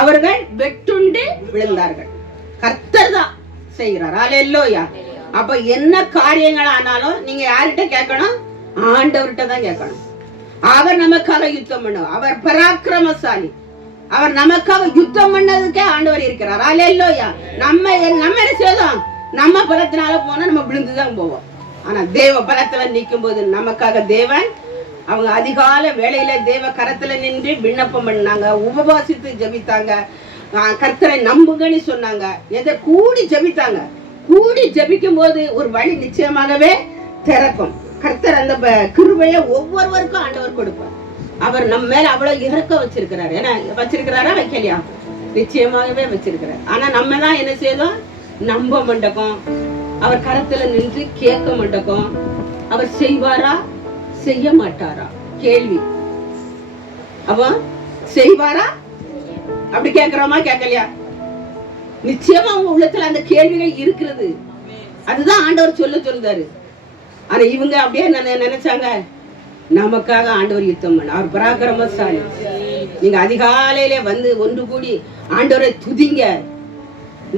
அவர்கள் வெட்டுண்டு விழுந்தார்கள். கர்த்தர் தான் செய்கிறார். அல்லேலூயா. அப்ப என்ன காரியங்கள் ஆனாலும் நீங்க யார்கிட்ட கேட்கணும்? ஆண்டவர்கிட்ட தான் கேட்கணும். அவர் நமக்காக யுத்தம் பண்ணுவார், அவர் பராக்கிரமசாலி, அவர் நமக்காக யுத்தம் பண்ணதுக்கே ஆண்டவர் இருக்கிறார். அல்லேலூயா. நம்ம என்ன செய்தோம்? நம்ம பலத்தினால போனா நம்ம விழுந்துதான் போவோம். ஆனா தேவ பலத்துல நிற்கும் போது நமக்காக தேவன், அவங்க அதிகால வேளையில தேவ கரத்துல நின்று விண்ணப்பம் பண்ணாங்க, உபவாசித்து ஜெபித்தாங்க, கர்த்தரை நம்புங்கன்னு சொன்னாங்க, எதை கூடி ஜெபித்தாங்க. கூடி ஜெபிக்கும் போது ஒரு வழி நிச்சயமாகவே திறக்கும். கர்த்தர் அந்த கிருபையை ஒவ்வொருவருக்கும் ஆண்டவர் கொடுப்பார். அவர் நம்ம மேல அவ்வளவு இறக்கம் வச்சிருக்கிறார். ஏன்னா வச்சிருக்கிறாரா? வைக்கலையா? நிச்சயமாகவே வச்சிருக்கிறார். ஆனா நம்ம தான் என்ன செய்தோம்? நம்ப மாட்டோம், அவர் கரத்துல நின்று கேட்க மாட்டோம். அவர் செய்வாரா செய்ய மாட்டாரா? கேள்வி. அவ செய்வாரா? அப்படி கேட்கிறோமா? கேட்கலையா? நிச்சயமா அவங்க உள்ளத்துல அந்த கேள்விகள் இருக்கிறது. அதுதான் ஆண்டவர் சொல்லுதாரு. ஆனா இவங்க அப்படியே நினைச்சாங்க, நமக்காக ஆண்டவர் யுத்தம் பண்ண, அவர் பராக்கிரமசாலி. நீங்க அதிகாலையிலே ஒன்று கூடி ஆண்டவரை துதிங்க,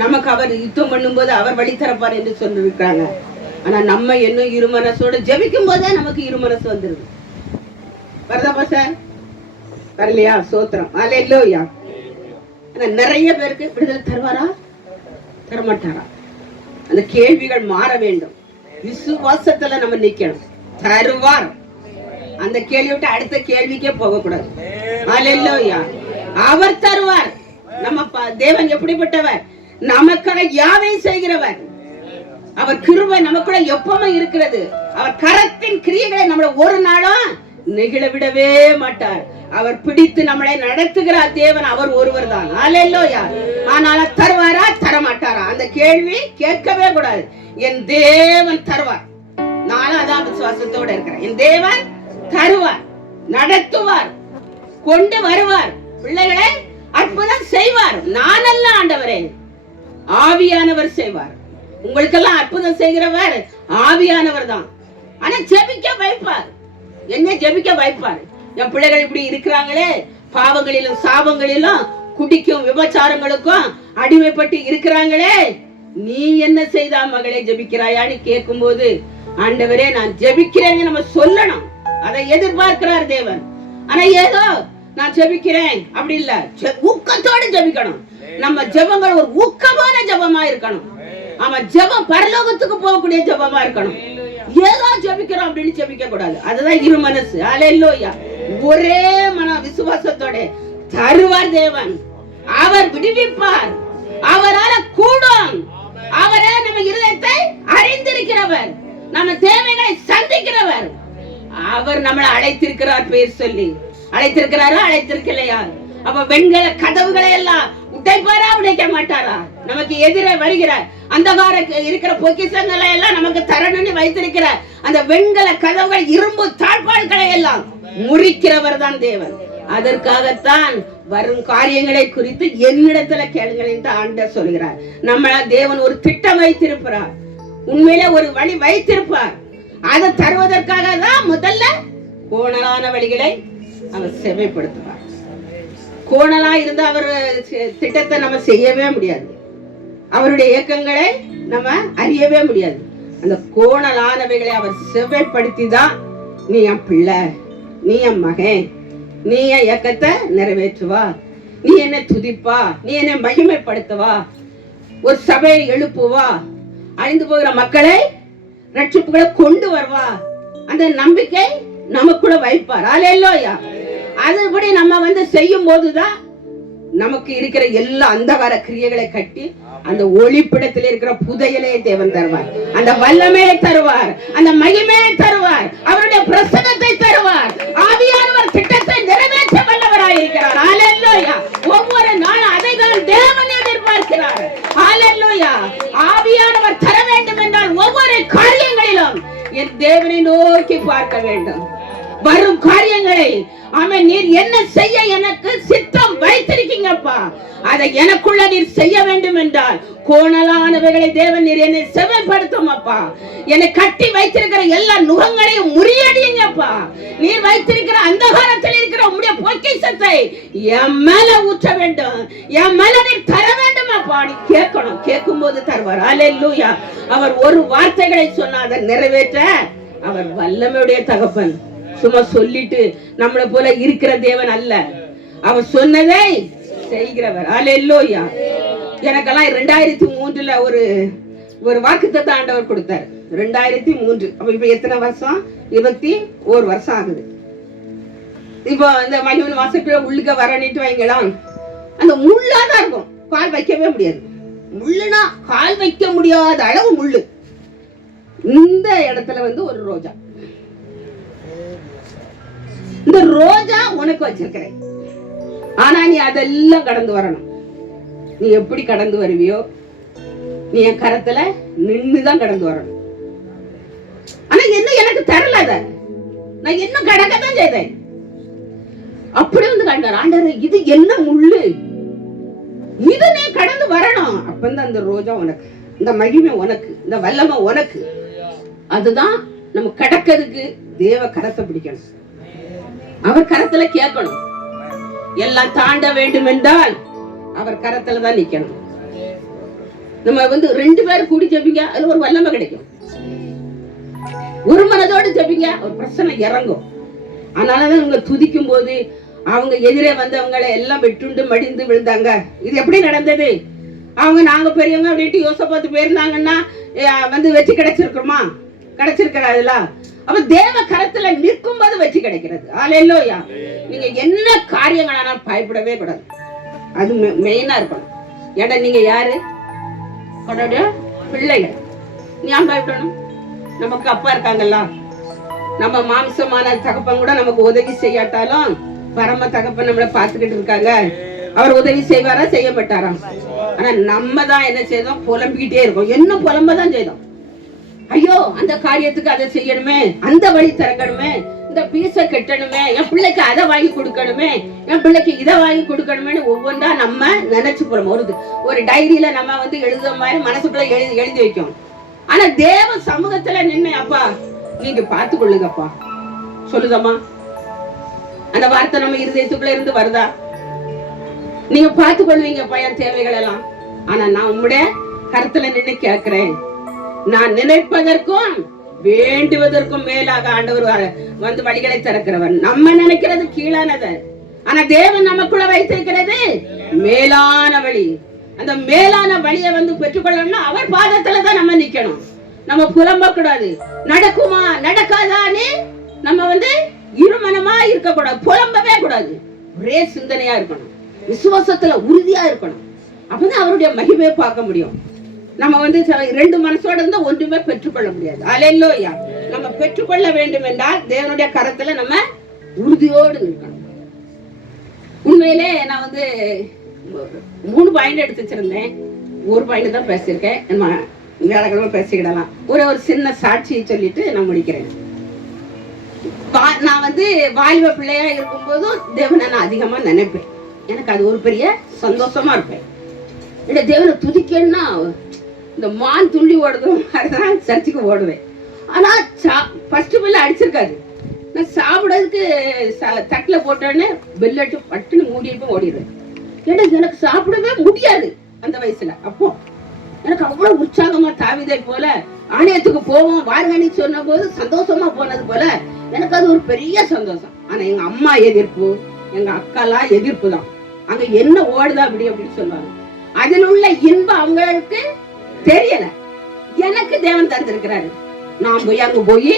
நமக்கு அவர் யுத்தம் பண்ணும் போது அவர் வழி தரப்பார் என்று சொல்லிருக்காங்க. ஆனா நம்ம இன்னும் இருமனசோட ஜெபிக்கும் போதே நமக்கு இருமனசு வந்துருது. வருதாப்பா சார்? வரலையா? சோத்திரம். அல்லேலூயா. நிறைய பேருக்கு விடுதலை தருவாரா தரமாட்டாரா? அந்த கேள்விகள் மாற வேண்டும். விசுவாசத்துல நம்ம நிக்கணும். தருவார். அந்த கேள்வி விட்டு அடுத்த கேள்விக்கே போக கூடாது. அல்லேலூயா. அவர் தருவார். நம்ம தேவன் எப்படிப்பட்டவர்? நமக்காக யாவையும் செய்கிறவர். அவர் கிருபை நமக்குள்ள எப்பவும் இருக்கிறது. அவர் கரத்தின் கிரியைகளை நம்மள ஒரு நாளும் நெகிழ விடவே மாட்டார். அவர் பிடித்து நம்மளை நடத்துகிறார் தேவன், அவர் ஒருவர் தான். அல்லேலூயா. ஆனால தருவாரா தரமாட்டாரா? அந்த கேள்வி கேட்கவே கூடாது. என் தேவன் தருவார். நானும் அதான் விசுவாசத்தோட இருக்கிறேன். என் தேவன் தருவார், நடத்துவார், கொண்டு வருவார், பிள்ளைகளை அற்புதம் செய்வார். நான் அல்ல ஆண்டவரே, ஆவியானவர் செய்வார். உங்களுக்கெல்லாம் அற்புதம் செய்கிறவர் ஆவியானவர் தான். ஆனா ஜெபிக்க வைப்பார். என்ன ஜெபிக்க வைப்பார்? என் பிள்ளைகள் இப்படி இருக்கிறாங்களே, பாவங்களிலும் சாபங்களிலும் குடிக்கும் விபச்சாரங்களுக்கும் அடிமைப்பட்டு இருக்கிறாங்களே, நீ என்ன செய்தா மகளே ஜெபிக்கிறாயான்னு கேட்கும் போது, ஆண்டவரே நான் ஜெபிக்கிறேன்னு நம்ம சொல்லணும். அதை எதிர்பார்க்கிறார் தேவன். ஆனா ஏதோ நான் ஜெபிக்கிறேன் அப்படி இல்ல, ஊக்கத்தோடு ஜெபிக்கணும். நம்ம ஜெபங்கள் ஒரு ஊக்கமான ஜெபமா இருக்கணும். ஆமா, ஜெபம் பரலோகத்துக்கு போகக்கூடிய ஜெபமா இருக்கணும். ஏதோ ஜெபிக்கிறோம் அப்படின்னு ஜெபிக்க கூடாது. அதுதான் இரு மனசு. அல்லேலூயா. ஒரே மன விசுவாசத்தோட தருவார் தேவன். அவர் விடுவிப்பார். அவரால கூடும். அவரே நம்ம இருதயத்தை அறிந்திருக்கிறவர், நம்ம தேவைகளை சந்திக்கிறவர். அவர் நம்மளை அழைத்திருக்கிறார் பேர் சொல்லி. அழைத்திருக்கிறாரா, அழைத்திருக்கலையா? அப்ப வெண்கல கதவுகளை எல்லாம் உடைப்பாரா, உடைக்க மாட்டாரா? நமக்கு எதிர வருகிற அந்தகார இருக்கிற பொக்கிஷங்களை எல்லாம் நமக்கு தரணும்னு வைத்திருக்கிற அந்த வெண்கல கதவுகள், இரும்பு தாழ்பாள்களை எல்லாம் முறிக்கிறவர் தான் தேவன். அதற்காகத்தான் வரும் காரியங்களை குறித்து என்னிடத்துல கேளுங்கள் என்று ஆண்டவர் சொல்கிறார். நம்மள தேவன் ஒரு திட்டம் வைத்திருப்பார், உண்மையிலே ஒரு வழி வைத்திருப்பார். அதை தருவதற்காக தான் முதல்ல கோணலான வழிகளை அவர் செவைப்படுத்துவார். கோணலா இருந்து அவர் திட்டத்தை நம்ம செய்யவே முடியாது, அவருடைய இயக்கங்களை நம்ம அறியவே முடியாது. அந்த கோணலானவைகளை அவர் செவைப்படுத்தி தான் நீ என் பிள்ளை, நீ என் மகன், நீ என் இயக்கத்தை நிறைவேற்றுவா, நீ என்னை துதிப்பா, நீ என்னை மகிமைப்படுத்துவா, ஒரு சபையை எழுப்புவா, அழிந்து போகிற மக்களை ரட்சிப்புகளை கொண்டு வருவா, அந்த நம்பிக்கை நமக்குள்ள வைப்பார். அல்லேலூயா. அதுபடி நம்ம செய்யும் போதுதான் நமக்கு இருக்கிற எல்லா அந்தகார கிரியைகளை கட்டி அந்த ஒளிப்பிடத்தில் இருக்கிற புதையலையை தேவன் தருவார், அந்த வல்லமையை தருவார், அந்த மகிமையை தருவார், அவருடைய பிரசன்னத்தை தருவார். ஆவியானவர் திட்டத்தை நிறைவேற்ற வல்லவராய் இருக்கிறார். அல்லேலூயா. ஒவ்வொரு நாளும் அதை தான் தேவன் எதிர்பார்க்கிறார். அல்லேலூயா. ஆவியானவர் தர வேண்டும் என்றால் ஒவ்வொரு காரியங்களிலும் என் தேவனை நோக்கி பார்க்க வேண்டும். வரும் காரியங்களை ஆமென், நீர் என்ன செய்ய எனக்கு சித்தம் வைத்திருக்கீங்கப்பா, அதை எனக்குள்ள நீர் செய்ய வேண்டும் என்றால் கோணலானவைகளை தேவன் நீர் என்னை செவைப்படுத்தும் அப்பா. என்னை கட்டி வைத்திருக்கிற எல்லா நுகங்களையும் முறியடிங்கப்பா. நீர் வைத்திருக்கிற அந்தகாரத்தில் இருக்கிற உம்முடைய பொக்கிஷத்தை என் மேல ஊற்ற வேண்டும், என் மேல நீர் தர வேண்டும் அப்பா. நீ கேட்கணும், கேட்கும் போது தருவார். அல்லேலூயா. அவர் ஒரு வார்த்தைகளை சொன்னா அதை நிறைவேற்ற அவர் வல்லமையுடைய தகப்பன். சும்மா சொல்லிட்டு நம்மளை போல இருக்கிற தேவன் அல்ல, அவர் சொன்னதை செய்கிறவர். அல்லேலூயா. எனக்கெல்லாம் 2003 ஒரு வாக்குத்தத்தம் ஆண்டவர் கொடுத்தார். 2003. அப்ப இப்ப எத்தனை வருஷம்? 21 வருஷம் ஆகுது. இப்போ இந்த மகிமன் வாசக்குள்ள உள்ளுக்க வரணிட்டு வைங்களாம், அந்த முள்ளாதான் இருக்கும், கால் வைக்கவே முடியாது. முள்ளுனா கால் வைக்க முடியாத அளவு முள்ளு. இந்த இடத்துல ஒரு ரோஜா, இந்த ரோஜா உனக்கு வச்சிருக்கிறேன், ஆனா நீ அதெல்லாம் கடந்து வரணும். நீ எப்படி கடந்து வருவியோ, நீ என் கரத்துல நின்னுதான் கடந்து வரணும். ஆனா என்ன எனக்கு தரல, அத நான் இன்னும் கடக்கத்தான் செய்தேன். அப்படி கண்டார் ஆண்டவர், இது என்ன முள்ளு, இது நீ கடந்து வரணும். அப்பந்தான் அந்த ரோஜா உனக்கு, இந்த மகிமை உனக்கு, இந்த வல்லமை உனக்கு. அதுதான் நம்ம கடக்கிறதுக்கு தேவ கரத்தை பிடிக்கணும், அவர் கரத்துல கேட்கணும். எல்லாம் தாண்ட வேண்டும் என்றால் அவர் கரத்துல தான் நிக்கணும். நம்ம 2 பேரும் கூடி ஜெபிங்க, அதுல ஒரு வல்லமை கிடைக்கும். ஒரு மனதோடு ஜெபிங்க, ஒரு பிரச்சனை இறங்கும். அதனாலதான் இவங்க துதிக்கும் போது அவங்க எதிரே வந்தவங்களை எல்லாம் வெட்டுண்டு மடிந்து விழுந்தாங்க. இது எப்படி நடந்தது? அவங்க நாங்க பெரியவங்க அப்படின்ட்டு யோசபாத்து போயிருந்தாங்கன்னா வெற்றி கிடைச்சிருக்கிறோமா? கிடைச்சிருக்கிறாதுல. அப்ப தேவ கரத்துல நிற்கும் போது வெற்றி கிடைக்கிறது. அல்லேலூயா. நீங்க என்ன காரியங்களானாலும் பயப்படவே கூடாது, அது மெயினா இருக்கணும். ஏன்னா நீங்க யாரு? பிள்ளைகள். நீ ஏன் பயப்படணும்? நமக்கு அப்பா இருக்காங்கல்ல. நம்ம மாம்சமான தகப்பன் கூட நமக்கு உதவி செய்யாட்டாலும் பரம தகப்பன் நம்மளை பார்த்துக்கிட்டு இருக்காங்க. அவர் உதவி செய்வாரா, செய்ய மாட்டாரா? ஆனா நம்ம தான் என்ன செய்தோம்? புலம்பிக்கிட்டே இருக்கோம். என்ன புலம்பதான் செய்தோம். ஐயோ, அந்த காரியத்துக்கு அதை செய்யணுமே, அந்த வழி திறக்கணுமே, இந்த பீச கட்டணுமே, என் பிள்ளைக்கு அதை வாங்கி கொடுக்கணுமே, என் பிள்ளைக்கு இதை வாங்கி கொடுக்கணுமே ஒவ்வொன்றா நம்ம நினைச்சு போறோம். ஒரு டைரியில நம்ம எழுதுற மாதிரி மனசுக்குள்ள எழுதி வைக்கும். ஆனா தேவ சமூகத்துல நின்று, அப்பா நீங்க பார்த்து கொள்ளுங்கப்பா சொல்லுதம்மா, அந்த வார்த்தை நம்ம இருதயத்துக்குள்ள இருந்து வருதா? நீங்க பார்த்து கொள்வீங்கப்பா என் தேவைகள் எல்லாம். ஆனா நான் உம்முடைய கருத்துல நின்று கேட்கிறேன். நான் நினைப்பதற்கும் வேண்டுவதற்கும் மேலாக ஆண்டவர் வழிகளை திறக்கிறவர். நம்ம நினைக்கிறது கீழானது, ஆனா தேவன் நமக்குள்ள வைத்திருக்கிறது மேலான வழி. அந்த மேலான வழியை பெற்றுக்கொள்ளணும்னா அவர் பாதத்துலதான் நம்ம நிக்கணும். நம்ம புலம்ப கூடாது. நடக்குமா நடக்காதான்னு நம்ம இருமனமா இருக்க கூடாது, புலம்பவே கூடாது. ஒரே சிந்தனையா இருக்கணும், விசுவாசத்துல உறுதியா இருக்கணும். அப்பதான் அவருடைய மகிமையை பார்க்க முடியும். நம்ம 2 மனசோட இருந்தா ஒன்றுமே பெற்றுக்கொள்ள முடியாது. அல்லேலூயா. நம்ம பெற்றுக்கொள்ள வேண்டும் என்றால் தேவனுடைய கரத்துல நம்ம உறுதியோடு இருக்கணும். உண்மையிலே நான் வந்து 3 பாயிண்ட் எடுத்து வச்சிருந்தேன். ஒரு பாயிண்ட் தான் பேசியிருக்கேன். நம்ம வியாழக்கிழமை பேசிக்கிடலாம். ஒரு சின்ன சாட்சியை சொல்லிட்டு நான் முடிக்கிறேன். நான் வந்து வாலிப பிள்ளையா இருக்கும்போதும் தேவனை நான் அதிகமா நினைப்பேன். எனக்கு அது ஒரு பெரிய சந்தோஷமா இருப்பேன். இந்த தேவனை துதிக்கன்னா இந்த மான் துள்ளி ஓடுதும் அதுதான் சர்ச்சுக்கு ஓடுவேன். ஆனா ஃபர்ஸ்ட் பிள்ளை அடிச்சிருக்காது. நான் சாப்பிடறதுக்கு தட்டுல போட்டோன்னே பெல்லட்டு பட்டுன்னு மூடிட்டு ஓடிடுவேன். எனக்கு சாப்பிடவே முடியாது அந்த வயசுல. அப்போ எனக்கு அவ்வளவு உற்சாகமா தாவிதை போல ஆணையத்துக்கு போவோம் வாருங்கன்னு சொன்ன போது சந்தோஷமா போனது போல எனக்கு அது ஒரு பெரிய சந்தோஷம். ஆனா எங்க அம்மா எதிர்ப்பு, எங்க அக்காலாம் எதிர்ப்பு தான். அங்க என்ன ஓடுதா அப்படின்னு சொல்லுவாங்க. அதில் உள்ள இன்பம் அவங்களுக்கு தெரியல. எனக்கு தேவன் தந்திருக்கிறாரு. நான் போய் அங்க போய்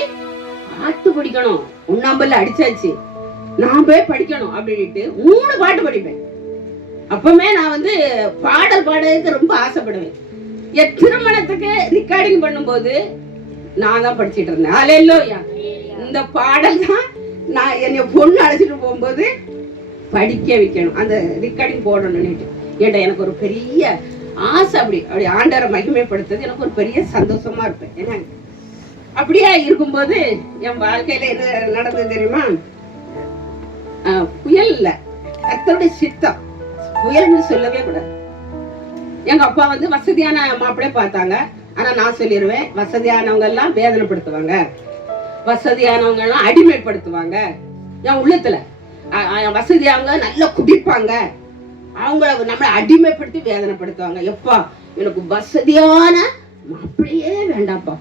பாட்டு படிக்கணும். 1ஆம் அடிச்சாச்சு, நான் போய் படிக்கணும் அப்படின்ட்டு 3 பாட்டு படிப்பேன். அப்பவுமே நான் வந்து பாடல் பாடுறதுக்கு ரொம்ப ஆசைப்படுவேன். என் திருமணத்துக்கு ரெக்கார்டிங் பண்ணும்போது நான் தான் படிச்சுட்டு இருந்தேன். ஹல்லேலூயா. இந்த பாடல் தான் நான் என்னை பொண்ணு அழைச்சிட்டு போகும்போது படிக்க வைக்கணும், அந்த ரெக்கார்டிங் போடணும்னு. ஏன்டா எனக்கு ஒரு பெரிய ஆசை. அப்படி ஆண்டவரை மகிமைப்படுத்துறது எனக்கு ஒரு பெரிய சந்தோஷமா இருப்பேன். ஏன்னா அப்படியே இருக்கும்போது என் வாழ்க்கையில என்ன நடந்தது தெரியுமா? புயல் இல்ல, கர்த்தருடைய சித்தம். புயல்னு சொல்லவே கூடாது. எங்க அப்பா வந்து வசதியான மாப்பிள்ளை பார்த்தாங்க. ஆனா நான் சொல்லிடுவேன், வசதியானவங்க எல்லாம் வேதனைப்படுத்துவாங்க, வசதியானவங்க எல்லாம் அடிமைப்படுத்துவாங்க. என் உள்ளத்துல வசதியானவங்க நல்லா குடிப்பாங்க, அவங்கள நம்மளை அடிமைப்படுத்தி வேதனைப்படுத்துவாங்க. எப்பா எனக்கு வசதியான மாப்பிள்ளையே வேண்டாப்பா,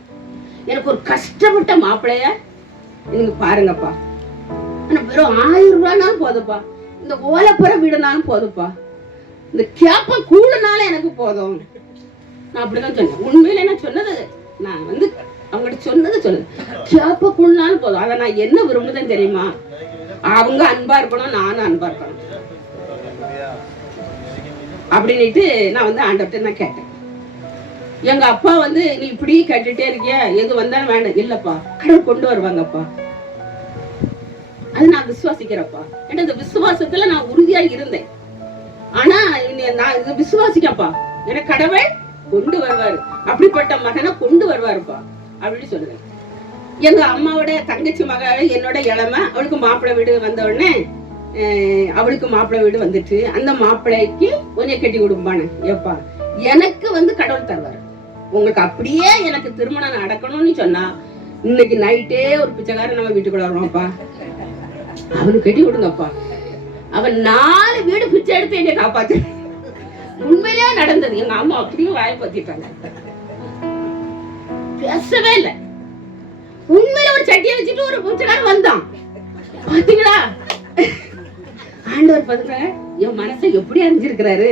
எனக்கு ஒரு கஷ்டப்பட்ட மாப்பிள்ளைய நீங்க பாருங்கப்பா. வெறும் 1000 ரூபாய்னாலும் போதுப்பா, இந்த ஓலப்புற வீடுனாலும் போதுப்பா, இந்த கேப்ப கூடுனாலும் எனக்கு போதும். நான் அப்படிதான் சொன்னேன். உண்மையில நான் சொன்னது, நான் வந்து அவங்ககிட்ட சொன்னது கேப்ப கூடுனாலும் போதும். அதை நான் என்ன விரும்புதேன்னு தெரியுமா? அவங்க அன்பா இருக்கணும், நானும் அன்பா இருக்கணும் அப்படின்னுட்டு நான் வந்து ஆண்டவர்கிட்ட நான் கேட்டேன். எங்க அப்பா வந்து நீ இப்படி கேட்டுட்டே இருக்கிய, எது வந்தாலும் வேண்டாம். இல்லப்பா, கடவுள் கொண்டு வருவாங்கப்பா, அது நான் விசுவாசிக்கிறப்பா. ஏன்னா இந்த விசுவாசத்துல நான் உறுதியா இருந்தேன். ஆனா நான் இது விசுவாசிக்கப்பா, எனக்கு கடவுள் கொண்டு வருவாரு, அப்படிப்பட்ட மகனை கொண்டு வருவாருப்பா அப்படின்னு சொல்லுவேன். எங்க அம்மாவோட தங்கச்சி மக என்னோட இளமை, அவளுக்கு மாப்பிள்ளை வீடு வந்த உடனே அவளுக்கு மாப்பிள்ளை வீடு வந்துட்டு அந்த மாப்பிள்ளைக்கு கொஞ்சம் கட்டி கொடுப்பானு. ஏப்பா எனக்கு வந்து கடவுள் தருவாரு, உங்களுக்கு அப்படியே எனக்கு திருமணம் நடக்கணும்னு சொன்னா இன்னைக்கு நைட்டே ஒரு பிச்சைக்காரன் நம்ம வீட்டுக்குள்ள வருவான்ப்பா, அவனுக்கு கட்டி கொடுங்கப்பா. அவன் 4 வீடு பிச்சை எடுத்து என்னை காப்பாத்து. உண்மையிலே நடந்தது. எங்க அம்மா அப்படியே வாய பத்திட்டாங்க, பேசவே இல்லை. உண்மையில ஒரு சட்டியை வச்சுட்டு ஒரு பிச்சைக்காரன் வந்தான். பாத்தீங்களா ஆண்டவர் பாருங்க என் மனசை எப்படி அறிஞ்சிருக்கிறாரு.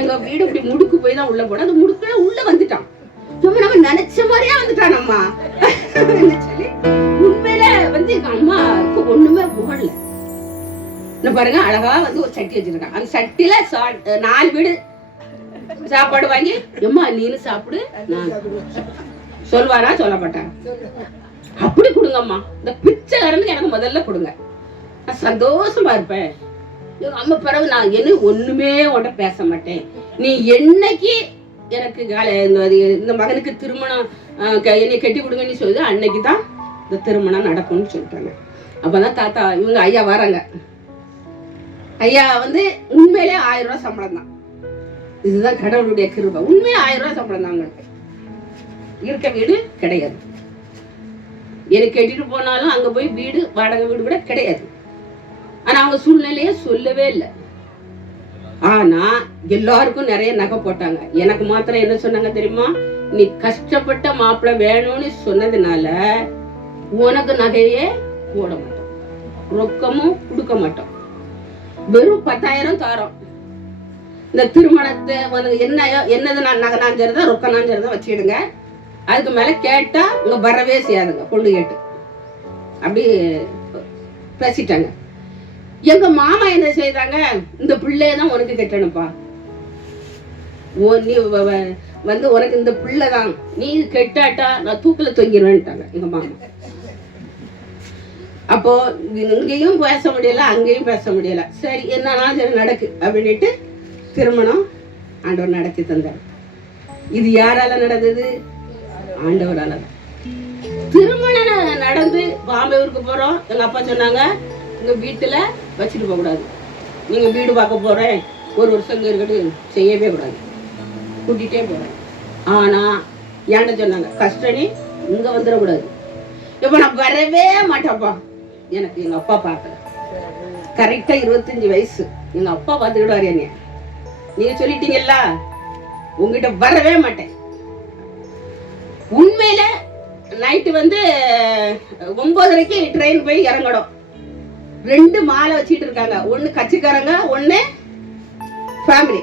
எங்க வீடு இப்படி முடுக்கு போய் தான் உள்ள போன, அந்த முடுக்குல உள்ள வந்துட்டான். நம்ம நினைச்ச மாதிரியா வந்துட்டான் அம்மா சொல்லி. உண்மையில வந்து எங்க அம்மாவுக்கு ஒண்ணுமே புகழல. பாருங்க அழகா வந்து ஒரு சட்டி வச்சிருக்கான். அந்த சட்டில 4 வீடு சாப்பாடு வாங்கி, எம்மா நீனு சாப்பிடு நான் சொல்வாரா சொல்ல மாட்டான். அப்படி கொடுங்கம்மா, இந்த பிச்சைக்காரனுக்கு எனக்கு முதல்ல கொடுங்க, நான் சந்தோஷமா இருப்பேன். எங்க அம்மா பிறகு நான் என்ன ஒண்ணுமே உன்ட பேச மாட்டேன், நீ என்னைக்கு எனக்கு இந்த மகனுக்கு திருமணம் என்னை கட்டி கொடுங்கன்னு சொல்லுது அன்னைக்குதான் இந்த திருமணம் நடக்கும்னு சொல்லிட்டாங்க. அப்பதான் தாத்தா இவங்க ஐயா வராங்க. ஐயா வந்து உண்மையிலே 1000 ரூபாய் சம்பளம் தான். இதுதான் கடவுளுடைய கிருபை. உண்மையிலே 1000 ரூபாய் சம்பளம் தான். அவங்களுக்கு இருக்க வீடு கிடையாது. எனக்கு கட்டிட்டு போனாலும் அங்க போய் வீடு வாடகை வீடு கூட கிடையாது. ஆனா அவங்க சூழ்நிலைய சொல்லவே இல்லை. ஆனா எல்லாருக்கும் நிறைய நகை போட்டாங்க. எனக்கு மாத்திரம் என்ன சொன்னாங்க தெரியுமா? நீ கஷ்டப்பட்ட மாப்பிள்ளை வேணும்னு சொன்னதுனால உனக்கு நகையே போட மாட்டோம், ரொக்கமும் கொடுக்க மாட்டோம், வெறும் 10,000 தரோம். இந்த திருமணத்தை என்னது நகை சரிதான் ரொக்க சரிதான் வச்சுடுங்க, அதுக்கு மேல கேட்டா உங்க வரவே செய்யாதுங்க பொண்ணு கேட்டு. அப்படி பேசிட்டாங்க. எங்க மாமா என்ன செய்தாங்க, இந்த பிள்ளையதான் உனக்கு கட்டணும்ப்பா, நீ வந்து உனக்கு இந்த பிள்ளைதான், நீ கெட்டாட்டா நான் தூக்கில தொங்கிடுவேன்ட்டாங்க எங்க மாமா. அப்போ இங்கேயும் பேச முடியல, அங்கேயும் பேச முடியல. சரி என்னன்னா சரி நடக்கு அப்படின்ட்டு திருமணம் ஆண்டவர் நடத்தி தந்தார். இது யாரால நடந்தது? ஆண்டவரால. திருமணம் நடந்து பாம்பேவுக்கு போறோம். எங்க அப்பா சொன்னாங்க, உங்க வீட்டுல வச்சுட்டு போக கூடாது, நீங்க வீடு பார்க்க போறேன், ஒரு வருஷம் இங்க இருக்கட்டும், செய்யவே கூடாது, கூட்டிகிட்டே போறேன். ஆனா ஏன்ட சொன்னாங்க, கஷ்டனி இங்க வந்துடக்கூடாது. இப்ப நான் வரவே மாட்டேன்ப்பா. எனக்கு எங்க அப்பா பார்க்கல. கரெக்டா 25 வயசு எங்க அப்பா பார்த்துக்கிடுவாரு என்னைய. நீங்க சொல்லிட்டீங்கல்ல, உங்ககிட்ட வரவே மாட்டேன். உண்மையில நைட்டு 9:30க்கு ட்ரெயின் போய் இறங்கணும். 2 மாலை வச்சிட்டு இருக்காங்க, ஒண்ணு கட்சிக்காரங்க, ஒண்ணு ஃபேமிலி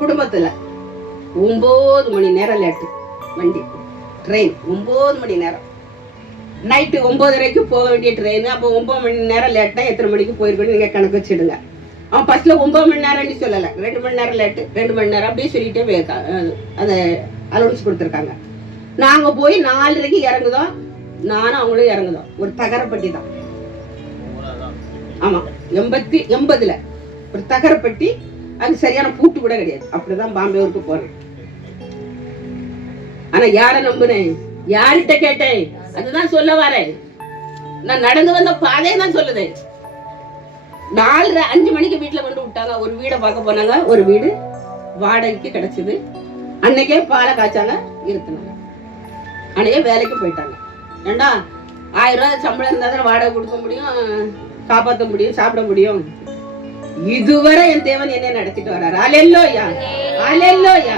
குடும்பத்துல. 9 மணி நேரம் லேட்டு வண்டி, ட்ரெயின் 9 மணி நேரம். நைட்டு 9:30க்கு போக வேண்டிய ட்ரெயின். அப்போ 9 மணி நேரம் லேட்னா எத்தனை மணிக்கு போயிருக்கணும் நீங்க கணக்கு வச்சிடுங்க. அவன் ஃபர்ஸ்ட்ல 9 மணி நேரம்னு சொல்லலை, 2 மணி நேரம் லேட்டு, 2 மணி நேரம் அப்படியே சொல்லிட்டே அதை அலௌன்ஸ் கொடுத்துருக்காங்க. நாங்க போய் 4:30க்கு இறங்குதோம். நானும் அவங்களும் இறங்குதோம். ஒரு தகரப்பட்டி தான், ஆமா 80ல ஒரு தகரப்பட்டி. அது சரியான பூட்டு கூட கிடையாது. அப்படிதான் பாம்பேவுக்கு போறேன். ஆனா யார நம்புனேன், யார்கிட்ட கேட்டேன், அதுதான் சொல்ல வரேன். நான் நடந்து வந்த பாதையை தான் சொல்லுதேன். 4:30 மணிக்கு வீட்டுல கொண்டு விட்டாங்க. ஒரு வீடை பார்க்க போனாங்க. ஒரு வீடு வாடகைக்கு கிடைச்சது. அன்னைக்கே பாலை காய்ச்சாங்க, இருக்குனாங்க. அன்னைக்கே வேலைக்கு போயிட்டாங்க. ஏண்டா 1000 ரூபாய் சம்பளம் இருந்தா தான் வாடகை கொடுக்க முடியும், காப்பாற்ற முடியும், சாப்பிட முடியும். இதுவரை என் தேவன் என்னை நடத்திட்டு வர்றாரு. அல்லேலூயா, அல்லேலூயா.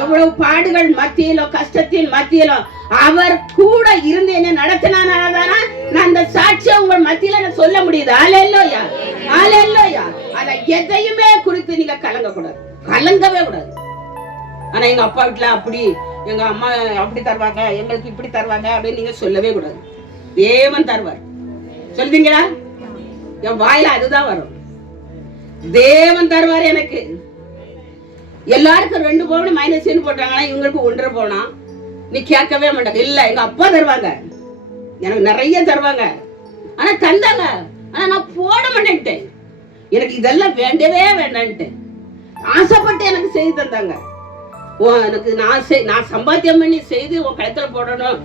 எவ்வளவு பாடுகள் மத்தியிலோ, கஷ்டத்தின் மத்தியிலோ அவர் கூட இருந்து என்ன நடத்தினாதானா நான் அந்த சாட்சியை உங்கள் மத்தியில நான் சொல்ல முடியுது. அல்லேலூயா, அல்லேலூயா. ஆனா எதையுமே குறித்து நீங்க கலங்க கூடாது, கலங்கவே கூடாது. ஆனா எங்க அப்பா வீட்டுல அப்படி, எங்க அம்மா அப்படி தருவாங்க, எங்களுக்கு இப்படி தருவாங்க அப்படின்னு நீங்க சொல்லவே கூடாது. தேவன் தருவார். சொல்லுவீங்களா? என் வாயில அதுதான் வரும். தேவன் தருவார் எனக்கு. எல்லாருக்கும் 2 பவுன் மைனஸ் போட்டாங்கன்னா இவங்களுக்கு 1.5 பவுனா? நீ கேட்கவே மாட்டாங்க. இல்ல, எங்க அப்பா தருவாங்க, எனக்கு நிறைய தருவாங்க. ஆனா தந்தாங்க, ஆனா நான் போட மாட்டேன்ட்டேன். எனக்கு இதெல்லாம் வேண்டவே வேண்டான்ட்டேன். ஆசைப்பட்டு எனக்கு செய்து தந்தாங்க. எனக்கு நான் சம்பாத்தியம் பண்ணி செய்து உன் கழுத்துல போடணும்,